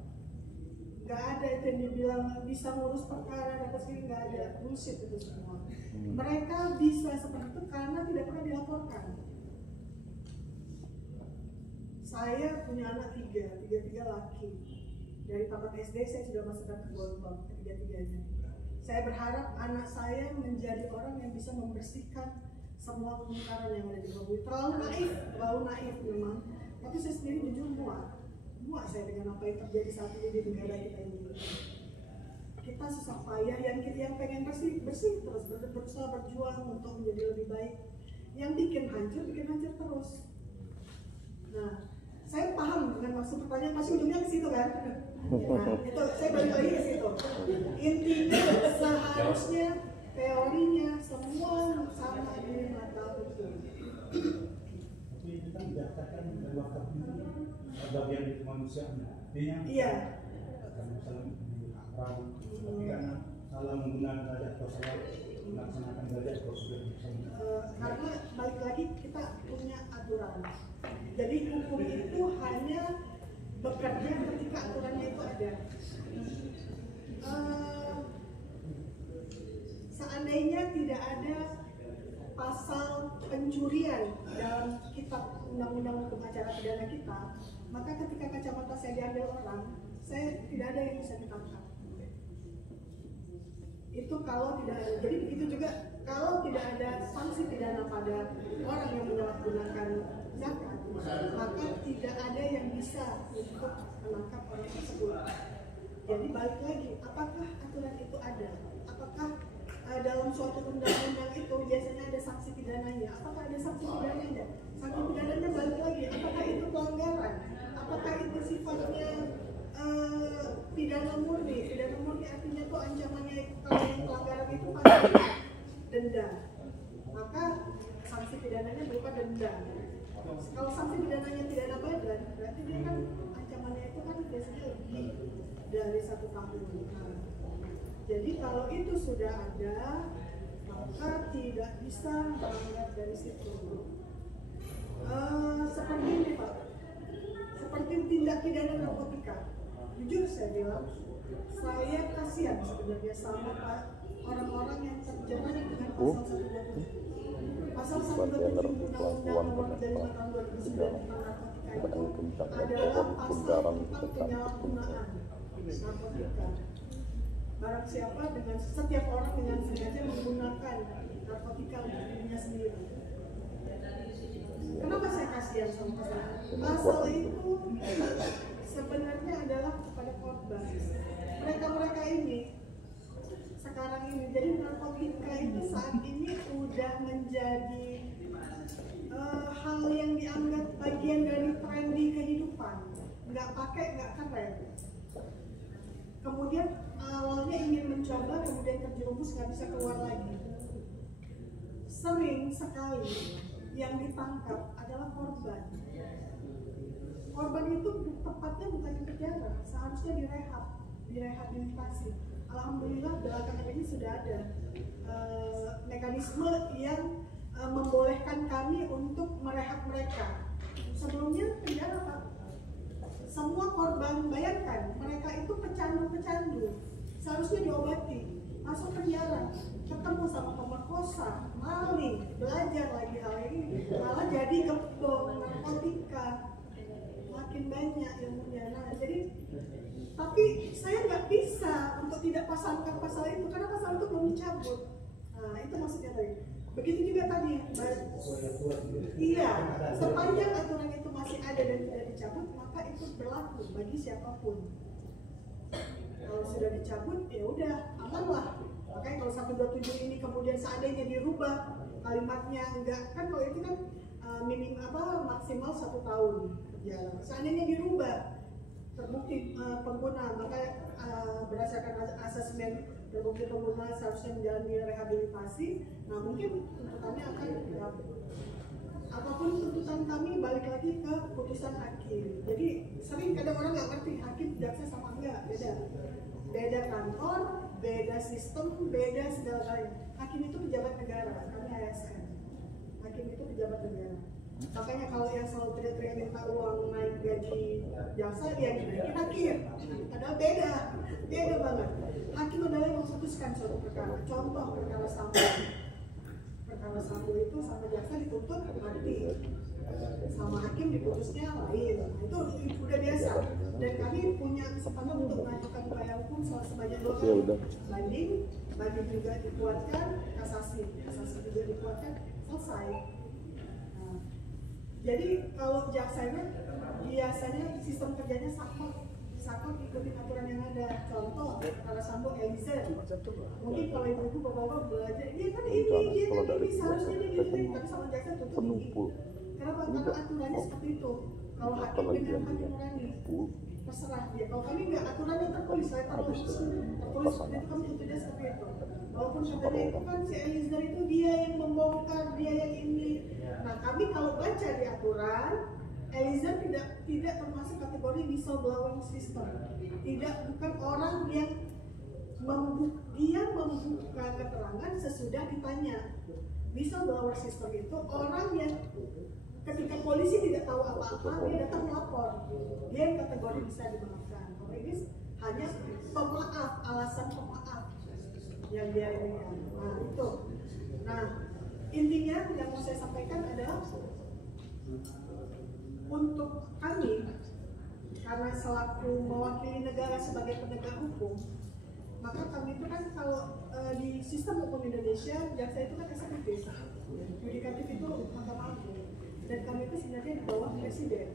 Nggak ada itu yang dibilang bisa ngurus perkara dan segini, nggak ada, bullshit itu semua. Mereka bisa seperti itu karena tidak pernah dilaporkan. Saya punya anak tiga laki. Dari tamat SD saya sudah masukkan ke Bonbon, ketiga-tiganya. Saya berharap anak saya menjadi orang yang bisa membersihkan semua kemungkaran yang ada di bawah. Terlalu naif memang. Tapi saya sendiri jujur muak saya dengan apa yang terjadi saat ini di negara kita ini. Kita susah payah, yang pengen bersih terus, berusaha berjuang untuk menjadi lebih baik. Yang bikin hancur terus. Nah, saya paham dengan maksud pertanyaan, masih ujungnya ke situ kan? Nah, itu saya balik lagi ke situ. Intinya seharusnya teorinya semua sama di mata hukum. Tapi itu kan dikatakan bahwa bagian itu manusia, artinya Iya. karena salah haram, tapi karena salah menggunakan derajat atau salah melaksanakan derajat atau sudah bisa. Karena balik lagi kita punya aturan. Jadi hukum itu hanya bekerja ketika aturannya itu ada. Seandainya tidak ada pasal pencurian dalam kitab undang-undang hukum acara pidana kita, maka ketika kacamata saya diambil orang, saya tidak ada yang bisa ditangkap. Itu kalau tidak ada. Jadi begitu juga kalau tidak ada sanksi pidana pada orang yang menyalahgunakan zakat, maka tidak ada yang bisa untuk menangkap orang tersebut. Jadi balik lagi, apakah aturan itu ada? Apakah dalam suatu undang-undang itu biasanya ada sanksi pidananya? Apakah ada sanksi pidananya? Sanksi pidananya balik lagi, apakah itu pelanggaran? Apakah itu sifatnya pidana murni? Pidana murni artinya tuh ancamannya kalau yang pelanggaran itu pasti denda. Maka sanksi pidananya berupa denda. Kalau sanksi pidananya pidana badan, berarti dia kan ancamannya itu kan biasanya lebih dari 1 tahun. Nah, jadi kalau itu sudah ada, maka tidak bisa melanggar dari situ. Seperti ini Pak, seperti tindak pidana narkotika. Jujur saya bilang, saya kasihan sebenarnya sama Pak orang-orang yang terjerat dengan pasal 127. Pasal 127 Undang-Undang Nomor 35 Tahun 2009 tentang narkotika itu adalah pasal tentang penyalahgunaan narkotika. Barang siapa dengan setiap orang dengan sengaja menggunakan narkotika untuk dirinya sendiri. Kenapa saya kasihan sama pasal itu? Sebenarnya adalah kepada korban. Mereka ini sekarang ini, jadi narkotika itu saat ini udah menjadi hal yang dianggap bagian dari trendy kehidupan. Nggak pakai nggak keren. Kemudian awalnya ingin mencoba, kemudian terjerumus nggak bisa keluar lagi. Sering sekali yang ditangkap adalah korban. Korban itu tepatnya bukan di penjara, seharusnya direhabilitasi. Alhamdulillah belakangan ini sudah ada mekanisme yang membolehkan kami untuk merehab mereka. Sebelumnya penjara Pak. Semua korban, bayangkan mereka itu pecandu, seharusnya diobati, masuk penjara, ketemu sama pemerkosa, maling, belajar lagi hal ini, malah jadi gembong, narkotika, makin banyak ilmunya. Nah, jadi tapi saya nggak bisa untuk tidak pasangkan pasal itu karena pasal itu belum dicabut. Nah, itu maksudnya tadi. Begitu juga tadi, iya, sepanjang aturan itu masih ada dan tidak dicabut, maka itu berlaku bagi siapapun. Kalau sudah dicabut, ya udah amanlah. Makanya kalau 127 ini kemudian seandainya dirubah kalimatnya enggak, kan kalau itu kan maksimal 1 tahun penjara. Seandainya dirubah terbukti pengguna, maka berdasarkan asesmen terbukti pengguna seharusnya menjalani rehabilitasi. Nah, mungkin tuntutannya akan apapun tuntutan kami balik lagi ke putusan hakim. Jadi sering kadang orang nggak ngerti hakim jaksa sama enggak, beda kantor, beda sistem, beda segala galanya. Hakim itu pejabat negara, kami ASN. Hakim itu pejabat negara. Makanya kalau yang selalu teriak-teriak minta uang naik gaji jaksa, ya dinaikin hakim. Padahal beda banget. Hakim adalah yang memutuskan suatu perkara. Contoh perkara Sambo. Perkara Sambo itu sama jaksa dituntut mati, sama hakim diputusnya lain. Itu udah biasa. Dan kami punya kesempatan untuk mengajukan upaya hukum sebanyak 2 kali. Banding juga dikuatkan, kasasi juga dikuatkan, selesai. Jadi kalau jaksanya biasanya sistem kerjanya sakit ikutin aturan yang ada. Contoh kalau Sambo Eliezer, mungkin kalau ibu-ibu bapak-bapak belajar, dia kan ini seharusnya dia gini, tapi sama jaksa tutup ini. Kenapa? Karena aturannya seperti itu. Kalau hakim dengan hakim nurani, terserah dia. Kalau kami nggak, aturannya tertulis seperti itu, kami tutupnya seperti itu. Walaupun katanya itu kan si Eliezer itu dia yang membongkar, dia yang ini. Nah, kami kalau baca di aturan, Eliezer tidak termasuk kategori whistleblowing system. Bukan orang yang membuka keterangan sesudah ditanya. Whistleblower system itu orang yang ketika polisi tidak tahu apa-apa, dia datang melapor. Dia yang kategori bisa dimaafkan. Kalau ini hanya pemaaf, alasan pemaaf yang dia ini. Nah, itu. Nah, intinya yang mau saya sampaikan adalah untuk kami, karena selaku mewakili negara sebagai penegak hukum, maka kami itu kan kalau di sistem hukum Indonesia, jaksa itu kan eksekutif, yudikatif itu Mahkamah Agung, dan kami itu sebenarnya di bawah presiden.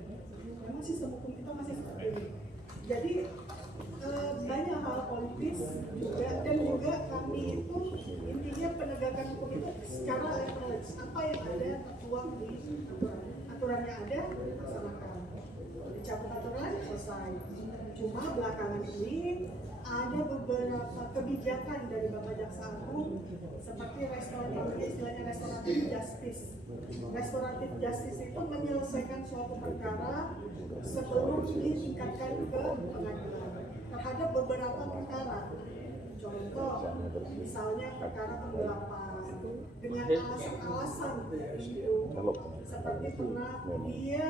Memang sistem hukum kita masih seperti ini. Jadi banyak hal politis juga, dan juga kami itu intinya penegakan hukum itu secara leverage, apa yang ada tertuang di aturan yang ada laksanakan, dicabut aturan selesai. Cuma belakangan ini ada beberapa kebijakan dari Bapak Jaksa Agung seperti istilahnya restoratif justice. Restoratif justice itu menyelesaikan suatu perkara sebelum ditingkatkan ke pengadilan terhadap beberapa perkara. Contoh, misalnya perkara penggelapan dengan alasan-alasan itu, seperti pernah dia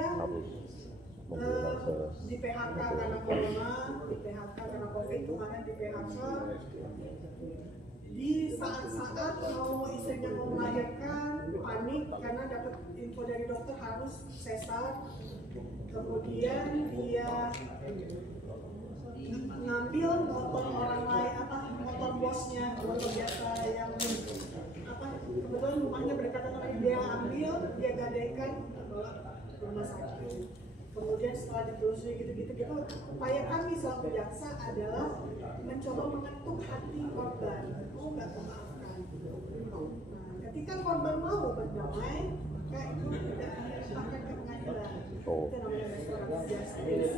di PHK karena corona, di PHK karena COVID, kemarin di PHK di saat-saat istrinya mau melahirkan, panik karena dapat info dari dokter harus sesar. Kemudian dia ngambil motor orang lain, motor bosnya, motor biasa yang kebetulan rumahnya berdekatan dengan dia ambil, dia gadaikan ke rumah sakit. Kemudian setelah ditelusuri gitu, upaya kami selaku jaksa adalah mencoba mengetuk hati korban. Nggak memaafkan. Nah, ketika korban mau berdamai, maka itu tidak dilimpahkan ke pengadilan. Itu namanya restoratif justice.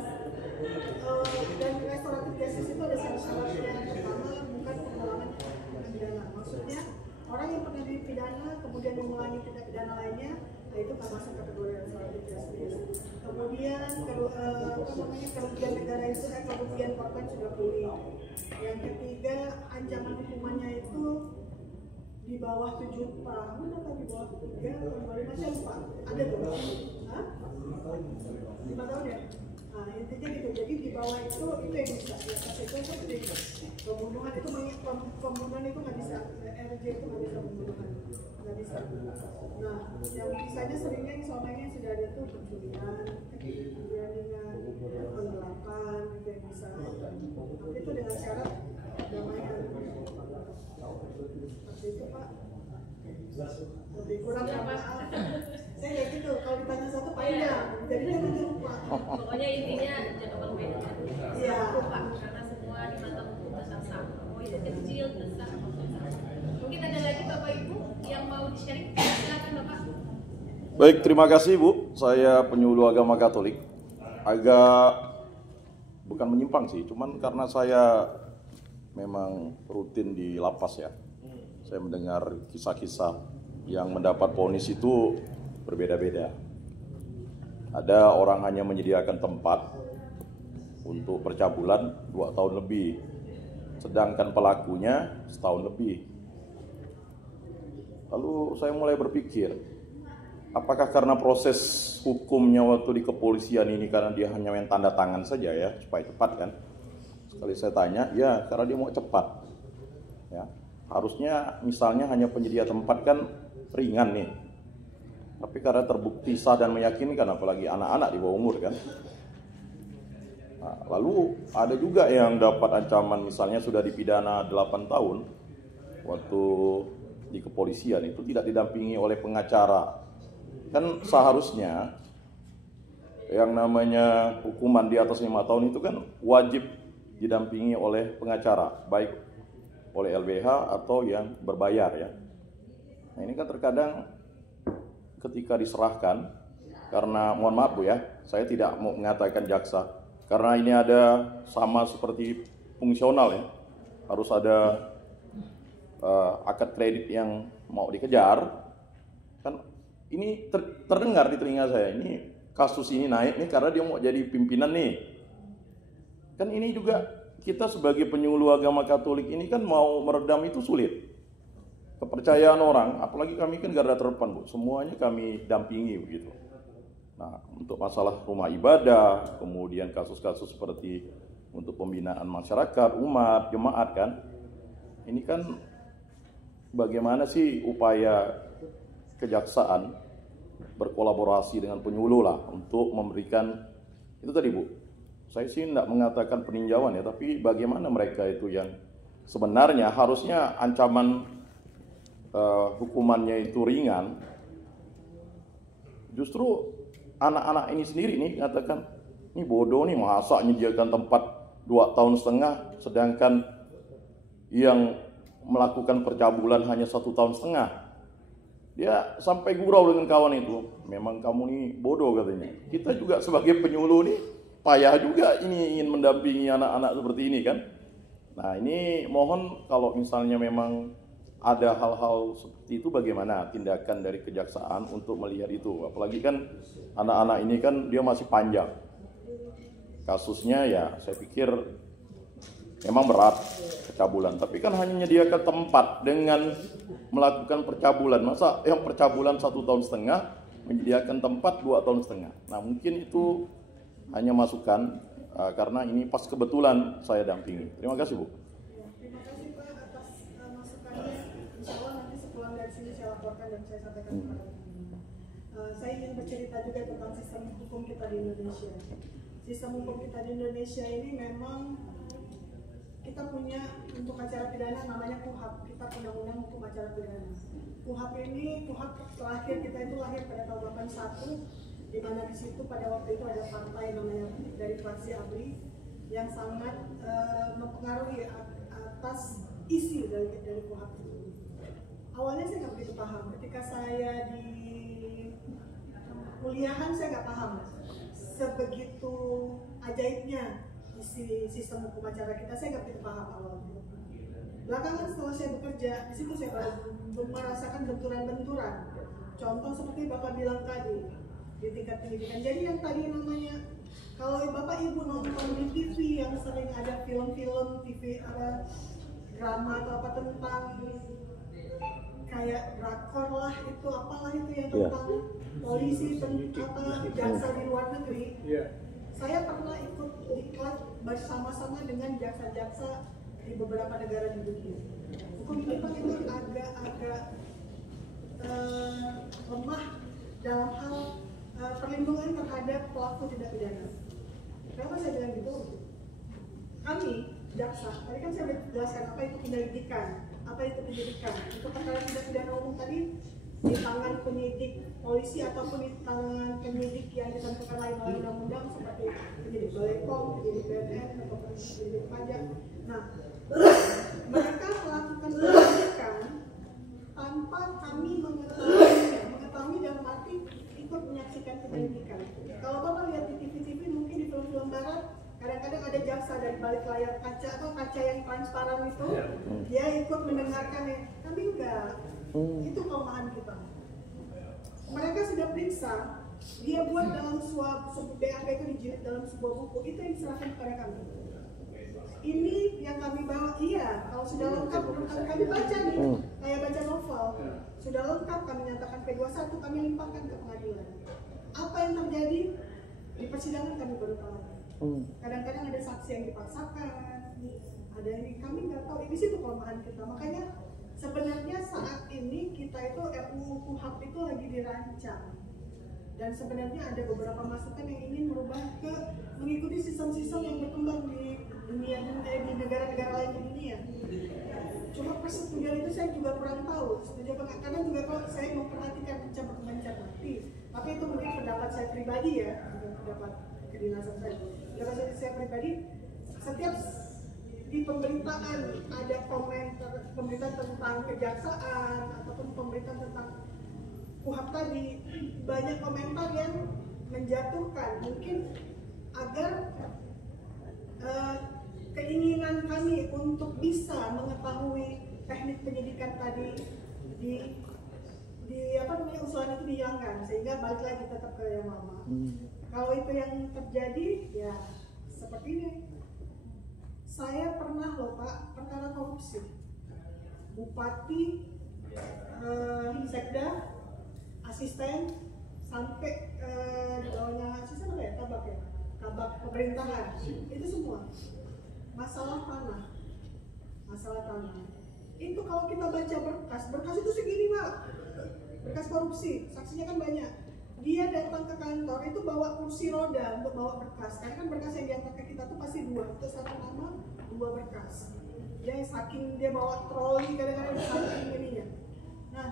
Dan restoratif justice itu ada syarat yang pertama, bukan pengulangan pidana. Maksudnya orang yang pernah dipidana kemudian mengulangi tindak pidana lainnya, nah itu kan masuk kategori restoratif justice. Kemudian kerugian negara itu kerugian korban sudah pulih. Yang ketiga, ancaman hukumannya itu di bawah 7 tahun atau di bawah 3 atau di bawah 5 tahun, Pak? Ada tuh? 5 tahun ya? Nah, intinya gitu. Jadi di bawah itu yang bisa. Di atas itu seperti pembunuhan itu nggak bisa. RJ itu nggak bisa pembunuhan. Nggak bisa. Nah, yang bisanya seringnya yang selama ini sudah ada tuh pencurian, kemudian dengan penggelapan, itu yang bisa. Itu dengan syarat damaian. Seperti itu, Pak. Lebih kurang maaf. Saya kayak gitu, kalau ditanya satu panjang, jadi kan nanti lupa. Pokoknya intinya jangan berbeda. Iya. Lupa, karena semua di mata hukum besar sama. Mau itu kecil, besar, mungkin ada lagi Bapak Ibu yang mau di-sharing, silakan Bapak. Baik, terima kasih Bu. Saya penyuluh agama Katolik. Agak bukan menyimpang sih, cuman karena saya memang rutin di lapas ya. Saya mendengar kisah-kisah yang mendapat vonis itu berbeda-beda. Ada orang hanya menyediakan tempat untuk percabulan 2 tahun lebih, sedangkan pelakunya setahun lebih. Lalu saya mulai berpikir, apakah karena proses hukumnya waktu di kepolisian ini karena dia hanya main tanda tangan saja ya, supaya cepat kan? Sekali saya tanya, ya karena dia mau cepat. Ya, harusnya misalnya hanya penyedia tempat kan ringan nih. Tapi karena terbukti sah dan meyakinkan, apalagi anak-anak di bawah umur kan. Nah, lalu ada juga yang dapat ancaman misalnya sudah dipidana 8 tahun waktu di kepolisian itu tidak didampingi oleh pengacara. Kan seharusnya yang namanya hukuman di atas 5 tahun itu kan wajib didampingi oleh pengacara, baik oleh LBH atau yang berbayar ya. Nah ini kan terkadang ketika diserahkan, karena mohon maaf Bu ya, saya tidak mau mengatakan jaksa, karena ini ada sama seperti fungsional ya, harus ada akad kredit yang mau dikejar, kan ini terdengar di telinga saya, ini kasus ini naik nih karena dia mau jadi pimpinan nih. Kan ini juga kita sebagai penyuluh agama Katolik ini kan mau meredam itu sulit. Kepercayaan orang, apalagi kami kan garda terdepan Bu, semuanya kami dampingi begitu. Nah untuk masalah rumah ibadah, kemudian kasus-kasus seperti untuk pembinaan masyarakat, umat, jemaat kan, ini kan bagaimana sih upaya kejaksaan berkolaborasi dengan penyuluh lah untuk memberikan itu tadi Bu. Saya sih tidak mengatakan peninjauan ya, tapi bagaimana mereka itu yang sebenarnya harusnya ancaman hukumannya itu ringan. Justru anak-anak ini sendiri nih katakan, ini bodoh nih masa menyediakan tempat 2,5 tahun, sedangkan yang melakukan percabulan hanya 1,5 tahun. Dia sampai gurau dengan kawan itu, memang kamu nih bodoh katanya. Kita juga sebagai penyuluh nih payah juga ini ingin mendampingi anak-anak seperti ini kan. Nah ini mohon kalau misalnya memang ada hal-hal seperti itu, bagaimana tindakan dari kejaksaan untuk melihat itu. Apalagi kan anak-anak ini kan dia masih panjang kasusnya ya, saya pikir memang berat percabulan, tapi kan hanya menyediakan tempat dengan melakukan percabulan. Masa yang percabulan 1,5 tahun menyediakan tempat 2,5 tahun. Nah mungkin itu hanya masukan karena ini pas kebetulan saya dampingi. Terima kasih Bu. Terima kasih Pak atas masukannya. Insya Allah nanti sepulang dari sini saya laporkan dan saya sampaikan kepada teman-teman. Saya ingin bercerita juga tentang sistem hukum kita di Indonesia. Sistem hukum kita di Indonesia ini memang kita punya untuk acara pidana namanya KUHAP, kita undang-undang hukum acara pidana. KUHAP ini, KUHAP terakhir kita itu lahir pada tahun 81, di mana di situ pada waktu itu ada partai namanya dari fraksi ABRI yang sangat mempengaruhi atas isi dari KUHAP itu. Awalnya saya nggak begitu paham, ketika saya di kuliahan saya nggak paham sebegitu ajaibnya isi sistem hukum acara kita, saya nggak begitu paham awalnya. Belakangan setelah saya bekerja, di situ saya baru merasakan benturan-benturan. Contoh seperti Bapak bilang tadi, di tingkat pendidikan. Jadi yang tadi namanya, kalau Bapak Ibu nonton di TV yang sering ada film-film TV, ada drama atau apa tentang kayak drakor lah, itu apalah itu yang tentang polisi, apa jaksa di luar negeri. Saya pernah ikut diklat bersama-sama dengan jaksa-jaksa di beberapa negara di dunia. Hukum kita memang agak-agak lemah dalam hal perlindungan terhadap pelaku tindak pidana. Kenapa saya bilang gitu? Kami jaksa, tadi kan saya jelaskan apa itu penyelidikan, apa itu penyidikan. Untuk perkara tindak pidana umum tadi di tangan penyidik polisi ataupun di tangan penyidik yang ditentukan lain oleh undang-undang seperti penyidik Balekong, penyidik BNN atau penyidik pajak. Nah, mereka melakukan penyidikan tanpa kami mengetahui dalam arti menyaksikan penyelidikan. Kalau Bapak lihat di TV-TV, mungkin di film-film barat, kadang-kadang ada jaksa dari balik layar kaca atau kaca yang transparan itu, dia ikut mendengarkan ya. Kami enggak. Itu kelemahan kita. Mereka sudah periksa, dia buat dalam sebuah BAP itu dijilid dalam sebuah buku, itu yang diserahkan kepada kami. Ini yang kami bawa, iya, kalau sudah lengkap, kami baca nih, kayak baca novel, sudah lengkap kami nyatakan P21, kami limpahkan ke pengadilan. Apa yang terjadi di persidangan kami baru tahu. Kadang-kadang ada saksi yang dipaksakan, ada ini kami nggak tahu. Di situ kelemahan kita. Makanya sebenarnya saat ini kita itu RUU KUHP itu lagi dirancang. Dan sebenarnya ada beberapa masukan yang ingin merubah ke mengikuti sistem-sistem yang berkembang di dunia, di negara-negara lain di dunia. Cuma persetujuan itu saya juga kurang tahu. Setuju apa? Karena juga kalau saya memperhatikan mencermati. Tapi itu mungkin pendapat saya pribadi ya, bukan pendapat kedinasan saya. Pendapat saya pribadi, setiap di pemberitaan ada komentar pemberitaan tentang kejaksaan ataupun pemberitaan tentang KUHP tadi, banyak komentar yang menjatuhkan mungkin agar keinginan kami untuk bisa mengetahui teknik penyidikan tadi di apa namanya usulan itu dihilangkan, sehingga balik lagi tetap ke yang lama. Kalau itu yang terjadi ya seperti ini. Saya pernah loh Pak, perkara korupsi bupati, sekda, asisten, sampai di bawahnya asisten apa ya, kabak pemerintahan, itu semua masalah tanah. Itu kalau kita baca berkas itu segini Pak, berkas korupsi, saksinya kan banyak. Dia datang ke kantor itu bawa kursi roda untuk bawa berkas, karena kan berkas yang diantar ke kita tuh pasti dua, itu satu nama, dua berkas. Dia saking dia bawa troli kadang-kadang saking ininya. Nah,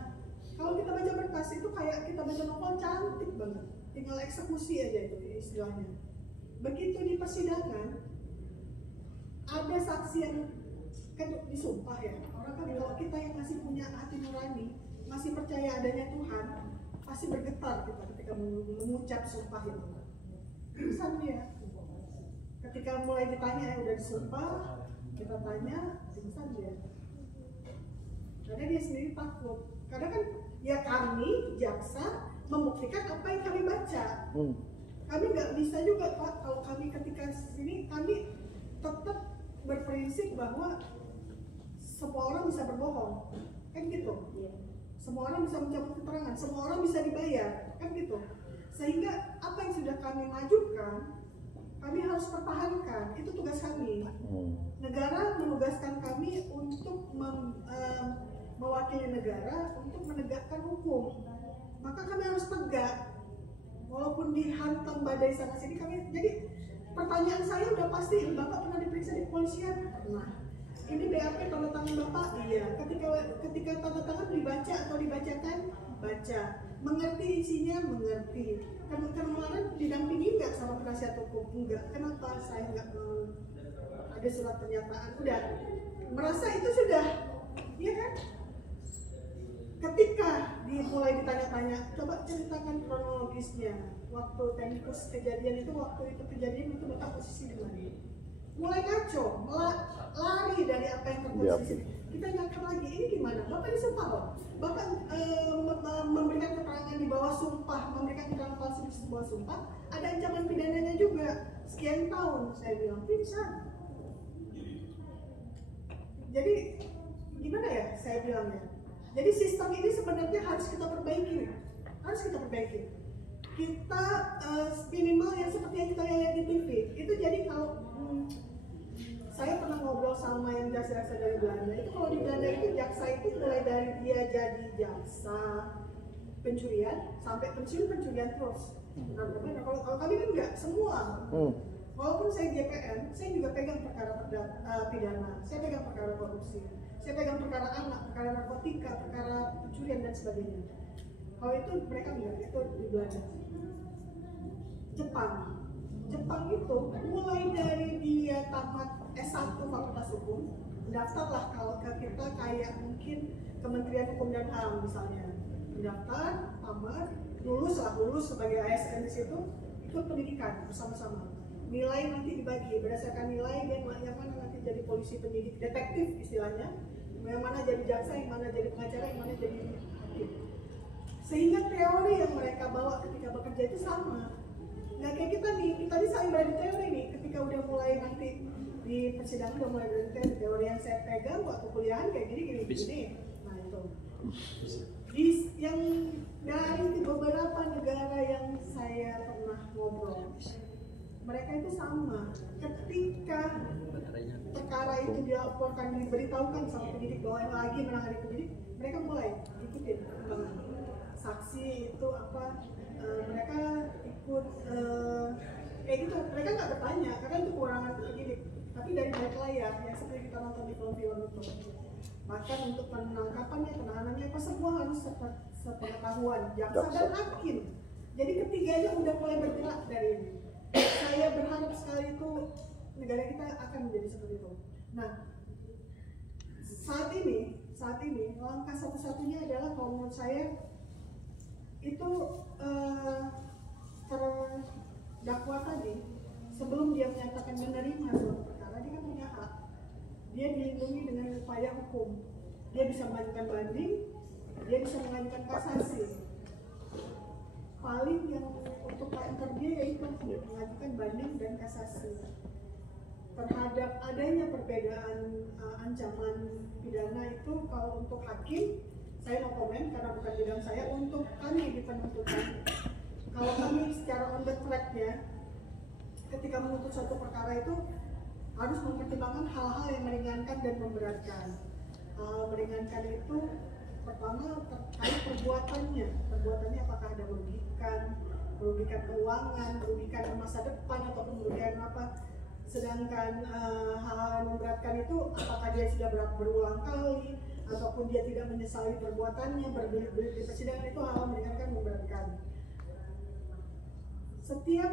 kalau kita baca berkas itu kayak kita baca novel, cantik banget, tinggal eksekusi aja itu istilahnya. Begitu di persidangan ada saksi yang kan disumpah ya, orang kan kalau kita yang masih punya hati nurani, masih percaya adanya Tuhan, pasti bergetar kita ketika mengucap sumpah itu. Pesan dia, ketika mulai ditanya udah disumpah, kita tanya, pesan dia. Karena dia sendiri takut. Karena kan ya kami jaksa membuktikan apa yang kami baca. Kami nggak bisa juga Pak, kalau kami ketika sini kami tetap berprinsip bahwa semua orang bisa berbohong, kan gitu. Semua orang bisa mencabut keterangan, semua orang bisa dibayar, kan gitu. Sehingga apa yang sudah kami majukan, kami harus pertahankan, itu tugas kami. Negara menugaskan kami untuk mewakili negara untuk menegakkan hukum. Maka kami harus tegak, walaupun dihantam badai sana sini. Jadi pertanyaan saya udah pasti, Bapak pernah diperiksa di kepolisian? Pernah. Ini BAP tanda tangan Bapak? Iya. Ketika tanda tangan dibaca atau dibacakan? Baca. Mengerti isinya? Mengerti. Kemarin didampingi nggak sama penasihat hukum? Enggak. Kenapa saya nggak mau? Ada surat pernyataan. Udah. Merasa itu sudah, iya kan? Ketika dimulai ditanya-tanya, coba ceritakan kronologisnya. Waktu tempus kejadian itu, itu Bapak posisi di mana? Mulai ngaco, lari dari apa yang terjadi. Kita ingatkan lagi, ini gimana? Bapak disumpah loh. Bapak memberikan keterangan di bawah sumpah, memberikan keterangan palsu di bawah sumpah, ada ancaman pidananya juga. Sekian tahun, saya bilang, pingsan. Jadi, gimana ya saya bilangnya? Jadi sistem ini sebenarnya harus kita perbaiki. Kita minimal yang seperti yang kita lihat di TV. Itu jadi kalau saya pernah ngobrol sama yang jaksa-jaksa dari Belanda. Itu kalau di Belanda itu jaksa itu mulai dari dia jadi jaksa pencurian sampai pensiun pencurian terus. Nah, kalau kami kan enggak semua. Walaupun saya JPN, saya juga pegang perkara pidana, saya pegang perkara korupsi, saya pegang perkara anak, perkara narkotika, perkara pencurian dan sebagainya. Kalau itu mereka enggak, itu di Belanda. Jepang itu mulai dari dia tamat S1 Fakultas Hukum, mendaftarlah kalau ke kita kayak mungkin Kementerian Hukum dan HAM misalnya, mendaftar, tamat, lulus sebagai ASN di situ, ikut pendidikan bersama-sama. Nilai nanti dibagi berdasarkan nilai, dia yang mana nanti jadi polisi, penyidik, detektif istilahnya, yang mana jadi jaksa, yang mana jadi pengacara, yang mana jadi hakim. Sehingga teori yang mereka bawa ketika bekerja itu sama. Nah kayak kita nih, kita ini saling beradu teori nih. Ketika udah mulai nanti di persidangan udah mulai beradu teori yang saya pegang waktu kuliahan kayak gini. Nah itu. Yang dari beberapa negara yang saya pernah ngobrol, mereka itu sama. Ketika perkara itu dilaporkan, diberitahukan sama penyidik bahwa lagi menangani penyidik, mereka mulai ikutin saksi itu apa, mereka ikut kayak gitu. Mereka nggak bertanya karena itu kewenangan penyidik, tapi dari balik layar yang seperti kita nonton di film-film itu. Bahkan untuk penangkapannya, penahanannya apa semua harus sepengetahuan jaksa dan hakim. Jadi ketiganya udah mulai bergerak dari ini. Saya berharap sekali itu negara kita akan menjadi seperti itu. Nah, saat ini langkah satu-satunya adalah kalau menurut saya itu terdakwa tadi sebelum dia menyatakan menerima suatu perkara, dia kan punya hak. Dia dilindungi dengan upaya hukum. Dia bisa mengajukan banding, dia bisa mengajukan kasasi. Paling yang untuk counter dia yaitu mengajukan banding dan kasasi. Terhadap adanya perbedaan ancaman pidana itu, kalau untuk hakim, saya mau komen karena bukan bidang saya. Untuk kami di penuntutan, kalau kami secara on the track-nya, ketika menuntut suatu perkara itu harus mempertimbangkan hal-hal yang meringankan dan memberatkan. Meringankan itu pertama terkait perbuatannya apakah ada merugikan keuangan, merugikan masa depan ataupun merugikan apa. Sedangkan hal-hal yang memberatkan itu apakah dia sudah berulang kali ataupun dia tidak menyesali perbuatannya, berbelit-belit di persidangan, itu hal-hal meringankan, memberatkan. Setiap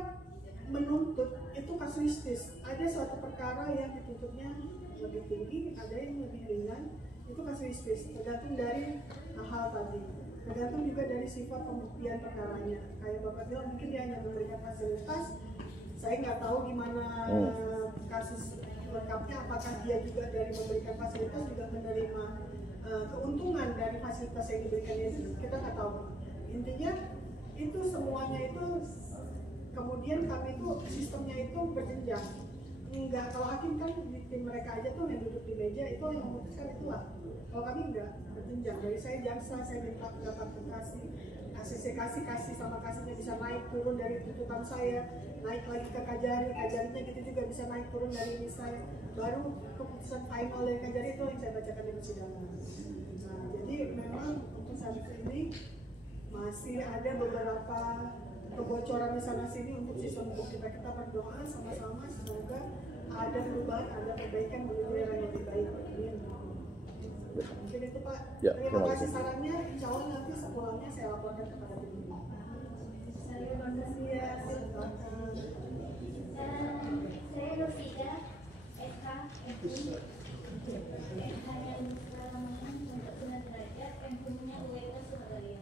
menuntut itu kasuistis. Ada suatu perkara yang dituntutnya lebih tinggi, ada yang lebih ringan, itu kasuistis. Tergantung dari hal tadi. Tergantung juga dari sifat pembuktian perkaranya. Kayak Bapak bilang mungkin dia hanya memberikan fasilitas. Saya nggak tahu gimana kasus lengkapnya, apakah dia juga dari memberikan fasilitas juga menerima keuntungan dari fasilitas yang diberikannya, itu kita nggak tahu. Intinya itu semuanya itu. Kemudian kami itu sistemnya itu berjenjang. Enggak, kalau hakim kan di tim mereka aja tuh yang duduk di meja itu yang memutuskan itulah. Kalau kami enggak, berjenjang. Dari saya jaksa, saya minta pendapat kasih sama kasihnya bisa naik turun dari tuntutan saya, naik lagi ke kajarinya gitu juga bisa naik turun dari ini saya. Baru keputusan final dari kajari itu yang saya bacakan di persidangan. Nah, jadi memang untuk saat ini masih ada beberapa kebocoran di sana sini untuk sistem hukum kita. Kita berdoa sama-sama semoga ada perubahan, ada perbaikan menuju yang lebih baik. Mungkin itu Pak. Ya, terima kasih sarannya. Insya Allah nanti sepulangnya saya laporkan kepada tim. Terima kasih ya. Silakan. Saya Rosida, SK, hanya untuk sunat derajat yang punya UWK Surabaya.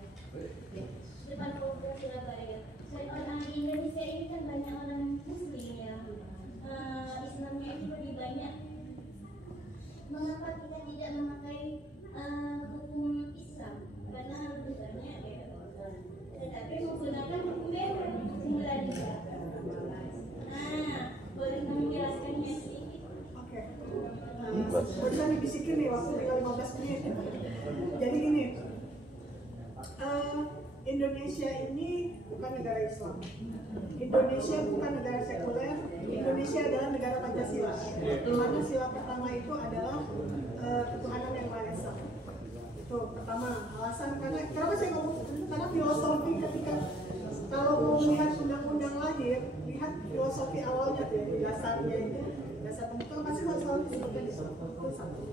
Depan Polda Surabaya. Orang di Indonesia ini kan banyak orang Muslim ya. Islamnya itu lebih banyak. Mengapa kita tidak memakai hukum Islam? Karena lebih banyak ya. Tetapi menggunakan hukum radikal. Boleh menjelaskannya sedikit? Oke. Barusan dibisikin nih waktu tinggal 15 menit. Jadi gini. Indonesia ini bukan negara Islam. Indonesia bukan negara sekuler. Indonesia adalah negara Pancasila. Di mana sila pertama itu adalah ketuhanan yang Maha Esa. Itu pertama alasan kenapa saya ngomong, karena filosofi ketika kalau mau melihat undang-undang lahir, lihat filosofi awalnya tuh, dasarnya itu, dasar pembentukan pasti selalu disebutkan di sana. Itu satu.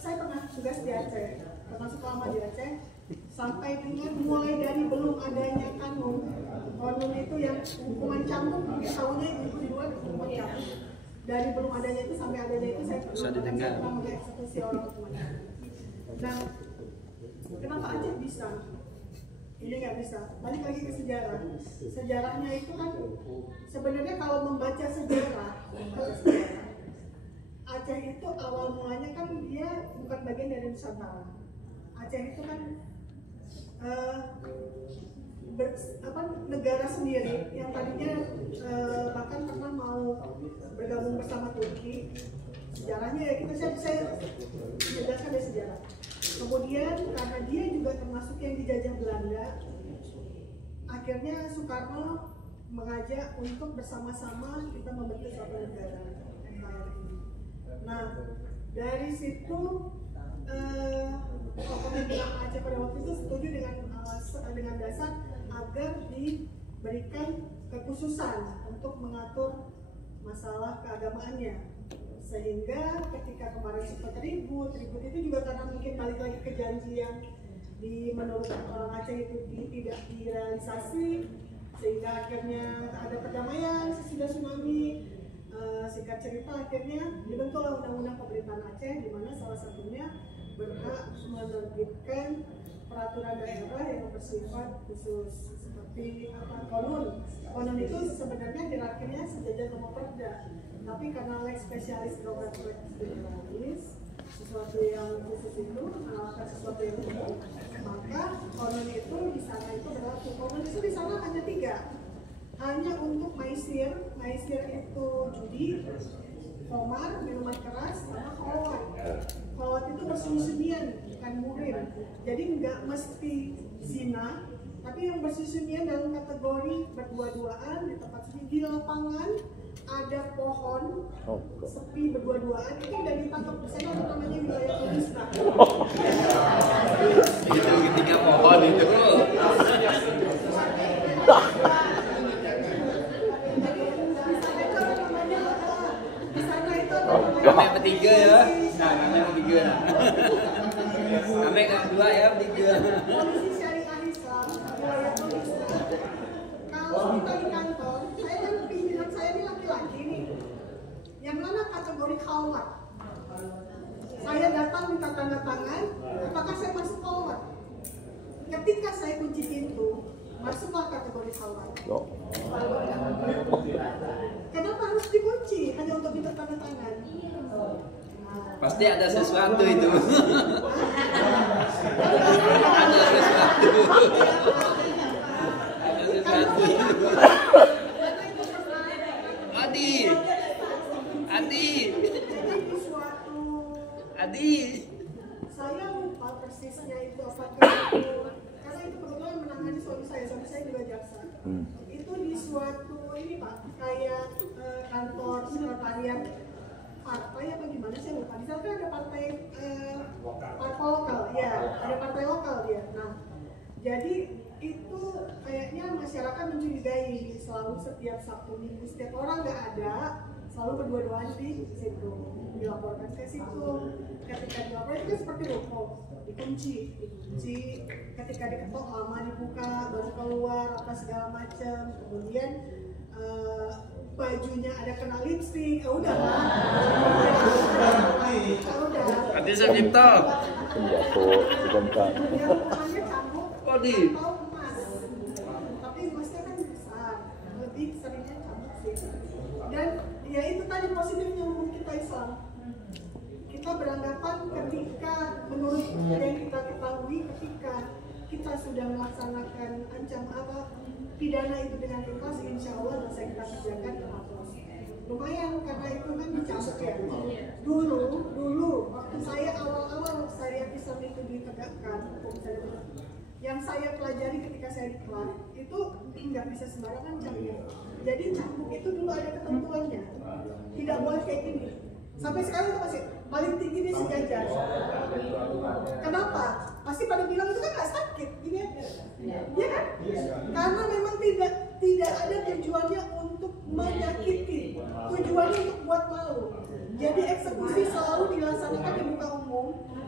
Saya pernah tugas di Aceh, termasuk lama di Aceh, sampai dengan mulai dari belum adanya kanun itu yang hukuman cambuk, tahunnya itu di luar hukuman cambuk. Dari belum adanya itu sampai adanya itu saya pernah mengeksekusi orang hukuman cambuk. Nah, kenapa Aceh bisa? Ini nggak bisa. Balik lagi ke sejarah. Sejarahnya itu kan sebenarnya kalau membaca sejarah, Aceh itu awal mulanya kan dia bukan bagian dari Nusantara. Aceh itu kan negara sendiri yang tadinya bahkan pernah mau bergabung bersama Turki. Sejarahnya ya saya menjelaskan dari sejarah. Kemudian karena dia juga termasuk yang dijajah Belanda, akhirnya Soekarno mengajak untuk bersama-sama kita membentuk suatu negara NKRI. Nah dari situ pemerintahan Aceh pada waktu itu setuju dengan dasar agar diberikan kekhususan untuk mengatur masalah keagamaannya, sehingga ketika kemarin sempat ribut itu juga karena mungkin balik lagi ke janji yang menurut orang Aceh itu tidak direalisasi, sehingga akhirnya ada perdamaian sesudah tsunami. Singkat cerita akhirnya dibentuklah undang-undang pemerintahan Aceh, di mana salah satunya berhak menerbitkan peraturan daerah yang bersifat khusus seperti konon. Konon itu sebenarnya hierarkinya sejajar sama perda, tapi karena lex spesialis drogat lex generalis, sesuatu yang khusus itu menawarkan sesuatu yang umum, maka konon itu di sana itu berlaku. Konon itu di sana hanya 3, hanya untuk maisir itu judi, komar, minuman keras, sama kholwat. Kholwat itu bersembunyian, bukan muhrim. Jadi nggak mesti zina, tapi yang bersembunyian dalam kategori berdua-duaan di tempat sepi, di lapangan ada pohon sepi berdua-duaan, itu udah ditangkap. Saya namanya wilayah Tulista. Itu ketika pohon itu. Kami bertiga ya. Nah, kami bertiga. Kami kedua ya bertiga. Polisi syariah Islam wilayah Tulista. Kalau kita di kantor, saya kan pimpinan saya ini laki-laki nih. Yang mana kategori khalwat? Saya datang minta tanda tangan, apakah saya masuk khalwat? Ketika saya kunci pintu, masuklah kategori khalwat. Kenapa harus dikunci? Hanya untuk minta tanda tangan? Pasti ada sesuatu itu. Ada sesuatu. Adi. Saya lupa persisnya itu apakah itu, karena itu kebetulan menangani suami saya juga jaksa. Itu di suatu ini Pak, kayak kantor sekretariat partai apa gimana saya lupa. Di sana kan ada partai lokal, ya ada partai lokal dia. Nah, jadi itu kayaknya masyarakat mencurigai selalu setiap Sabtu Minggu, setiap orang nggak ada, selalu berdua-duaan di situ, dilaporkan ke situ. Ketika dilaporkan itu kan seperti ruko, dikunci, ketika diketok lama dibuka, baru keluar apa segala macam. Kemudian bajunya ada kena lipstick, udah. Adi Sucipto. Tangannya cambuk, Adi. atau emas, tapi emasnya kan besar, lebih seringnya cambuk sih. Dan ya itu tadi positifnya hukum kita Islam. Kita beranggapan ketika menurut yang kita ketahui, ketika kita sudah melaksanakan pidana itu dengan ikhlas, insya Allah dosa kita kerjakan terhapus. Lumayan karena itu kan dicabut ya. Dulu waktu saya awal-awal syariat Islam itu ditegakkan, hukum syariat yang saya pelajari ketika saya di kelas itu nggak bisa sembarangan cambuk. Jadi cambuk itu dulu ada ketentuannya, tidak boleh kayak gini. Sampai sekarang itu masih paling tinggi di sejajar. Kenapa? Pasti pada bilang itu kan nggak sakit, gini aja, ya kan? Karena memang tidak ada tujuannya untuk menyakiti, tujuannya untuk buat malu. Jadi eksekusi selalu dilaksanakan di muka umum,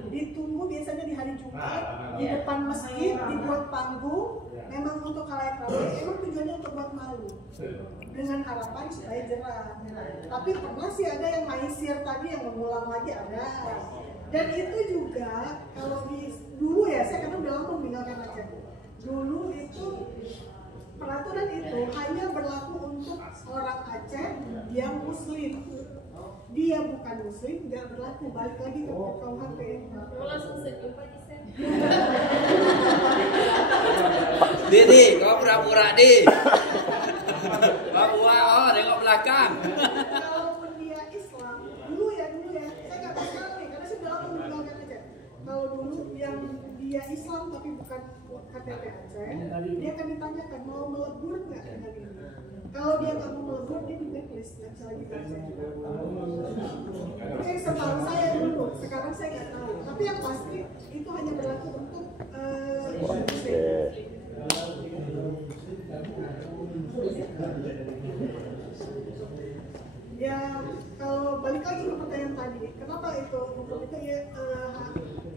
ditunggu biasanya di hari Jumat, di depan masjid, dibuat panggung, memang untuk khalayak ramai, memang tujuannya untuk buat malu, dengan harapan supaya jerah. Tapi pernah sih ada yang maisir tadi yang mengulang lagi ada. Dan itu juga kalau dulu ya, saya karena udah lama meninggalkan Aceh. dulu itu peraturan itu hanya berlaku untuk orang Aceh yang Muslim. Dia bukan Muslim, nggak berlaku. Balik lagi ke KUHP. Mau langsung senyum Pak Isen. Di, kau pura-pura di. Wah, tengok belakang. Kalaupun dia Islam, dulu ya, saya nggak tahu sekarang nih, karena saya udah lama meninggalkan Aceh. Kalau dulu yang dia Islam tapi bukan KTP Aceh, dia akan ditanyakan mau melebur nggak dengan ini. Kalau dia nggak mau melebur, dia di blacklist, nggak bisa lagi ke Aceh. Itu yang setahu saya dulu, sekarang saya nggak tahu. Tapi yang pasti itu hanya berlaku untuk Orang Muslim. Ya, kalau balik lagi ke pertanyaan tadi, kenapa itu hukum itu ya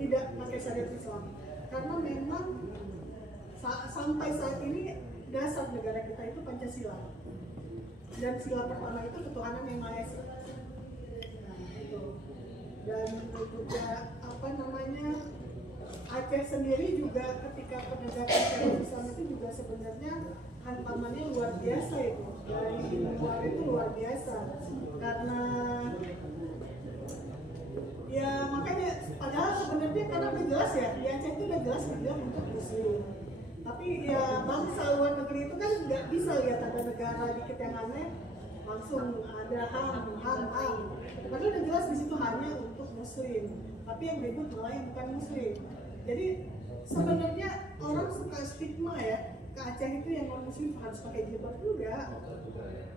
tidak pakai syariat Islam? Karena memang sampai saat ini dasar negara kita itu Pancasila, dan sila pertama itu ketuhanan yang Maha Esa. Nah, itu. Dan juga apa namanya, Aceh sendiri juga ketika penegakan syariat Islam itu juga sebenarnya hantamannya luar biasa itu, dari luar itu luar biasa, karena ya makanya padahal sebenarnya karena udah jelas ya di Aceh itu udah jelas dibilang untuk Muslim, tapi ya bangsa luar negeri itu kan nggak bisa lihat ada negara dikit yang aneh langsung ada ham, padahal udah jelas di situ hanya untuk Muslim, tapi yang ribut malah yang bukan Muslim. Jadi sebenarnya orang suka stigma ya ke Aceh itu yang non Muslim harus pakai jilbab, enggak.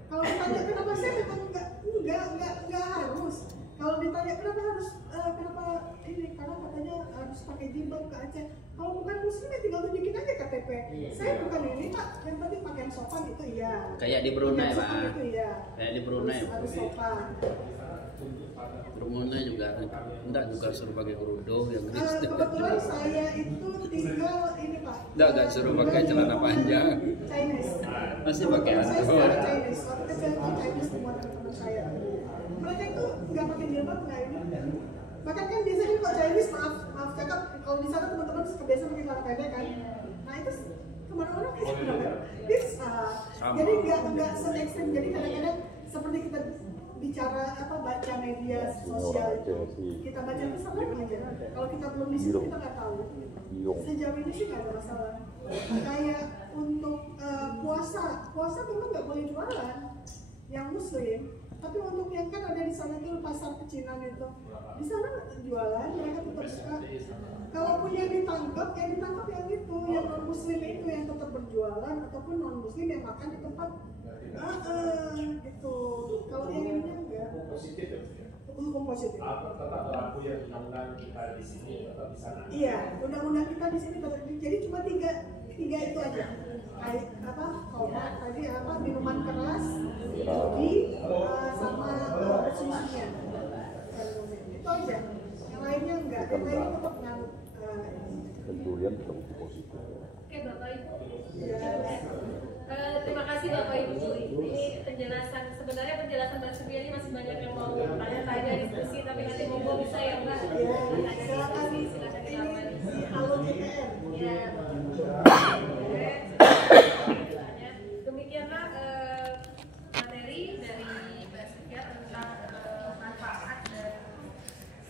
Kalau ditanya kenapa saya memang enggak harus. Kalau ditanya kenapa harus kenapa ini, karena katanya harus pakai jilbab ke Aceh. Kalau bukan Muslim ya tinggal tunjukin aja KTP. Saya bukan ini Pak, yang penting pakaian sopan itu iya. Kayak di Brunei Pak. Itu iya. Kayak di Brunei. Harus sopan. Brunei juga enggak juga suruh pakai kerudung yang Kristen. Kebetulan saya itu tinggal ini Pak. Enggak suruh pakai celana panjang. Chinese. Masih pakai Saya anduk. sekarang Chinese. Waktu kecil itu Chinese semua teman-teman saya. Mereka itu nggak pakai jilbab nggak ini. Bahkan kan biasanya kalau Chinese maaf cakap, kalau di sana teman-teman kebiasaan pakai celana pendek kan. Nah itu kemana-mana kita bisa. Jadi nggak se-ekstrem. Jadi kadang-kadang seperti kita bicara baca media sosial itu, kita baca itu sama aja. Kalau kita belum di situ kita nggak tahu. Sejauh ini sih nggak ada masalah. Kayak untuk puasa memang nggak boleh jualan yang Muslim, tapi untuk yang kan ada di sana itu pasar pecinan itu, di sana jualan mereka tetap suka. Kalaupun yang ditangkap yang itu yang non Muslim itu yang tetap berjualan, ataupun non Muslim yang makan di tempat gitu. Kalau yang ini enggak. Hukum positif. Tetap berlaku yang undang-undang kita di sini tetap di sana. Iya, undang-undang kita di sini jadi cuma tiga itu aja. Kayak tadi minuman keras, judi, sama susunya. Itu aja. Yang lainnya enggak. Yang lainnya tetap nganut. Pencurian tetap positif. Oke Bapak Ibu. Ya. Terima kasih Bapak Ibu. Ini sebenarnya penjelasan Mbak Subiani masih banyak yang mau tanya-tanya diskusi, tapi nanti monggo bisa ya Mbak. Silakan dilakukan. di Halo DPR. Ya. Demikianlah materi dari Mbak Sukia tentang manfaat dari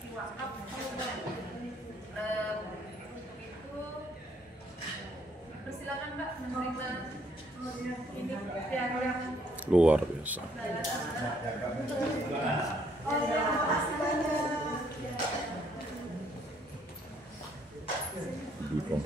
si wakaf. Itu persilakan Mbak menerima ini yang Luar biasa. Gitu.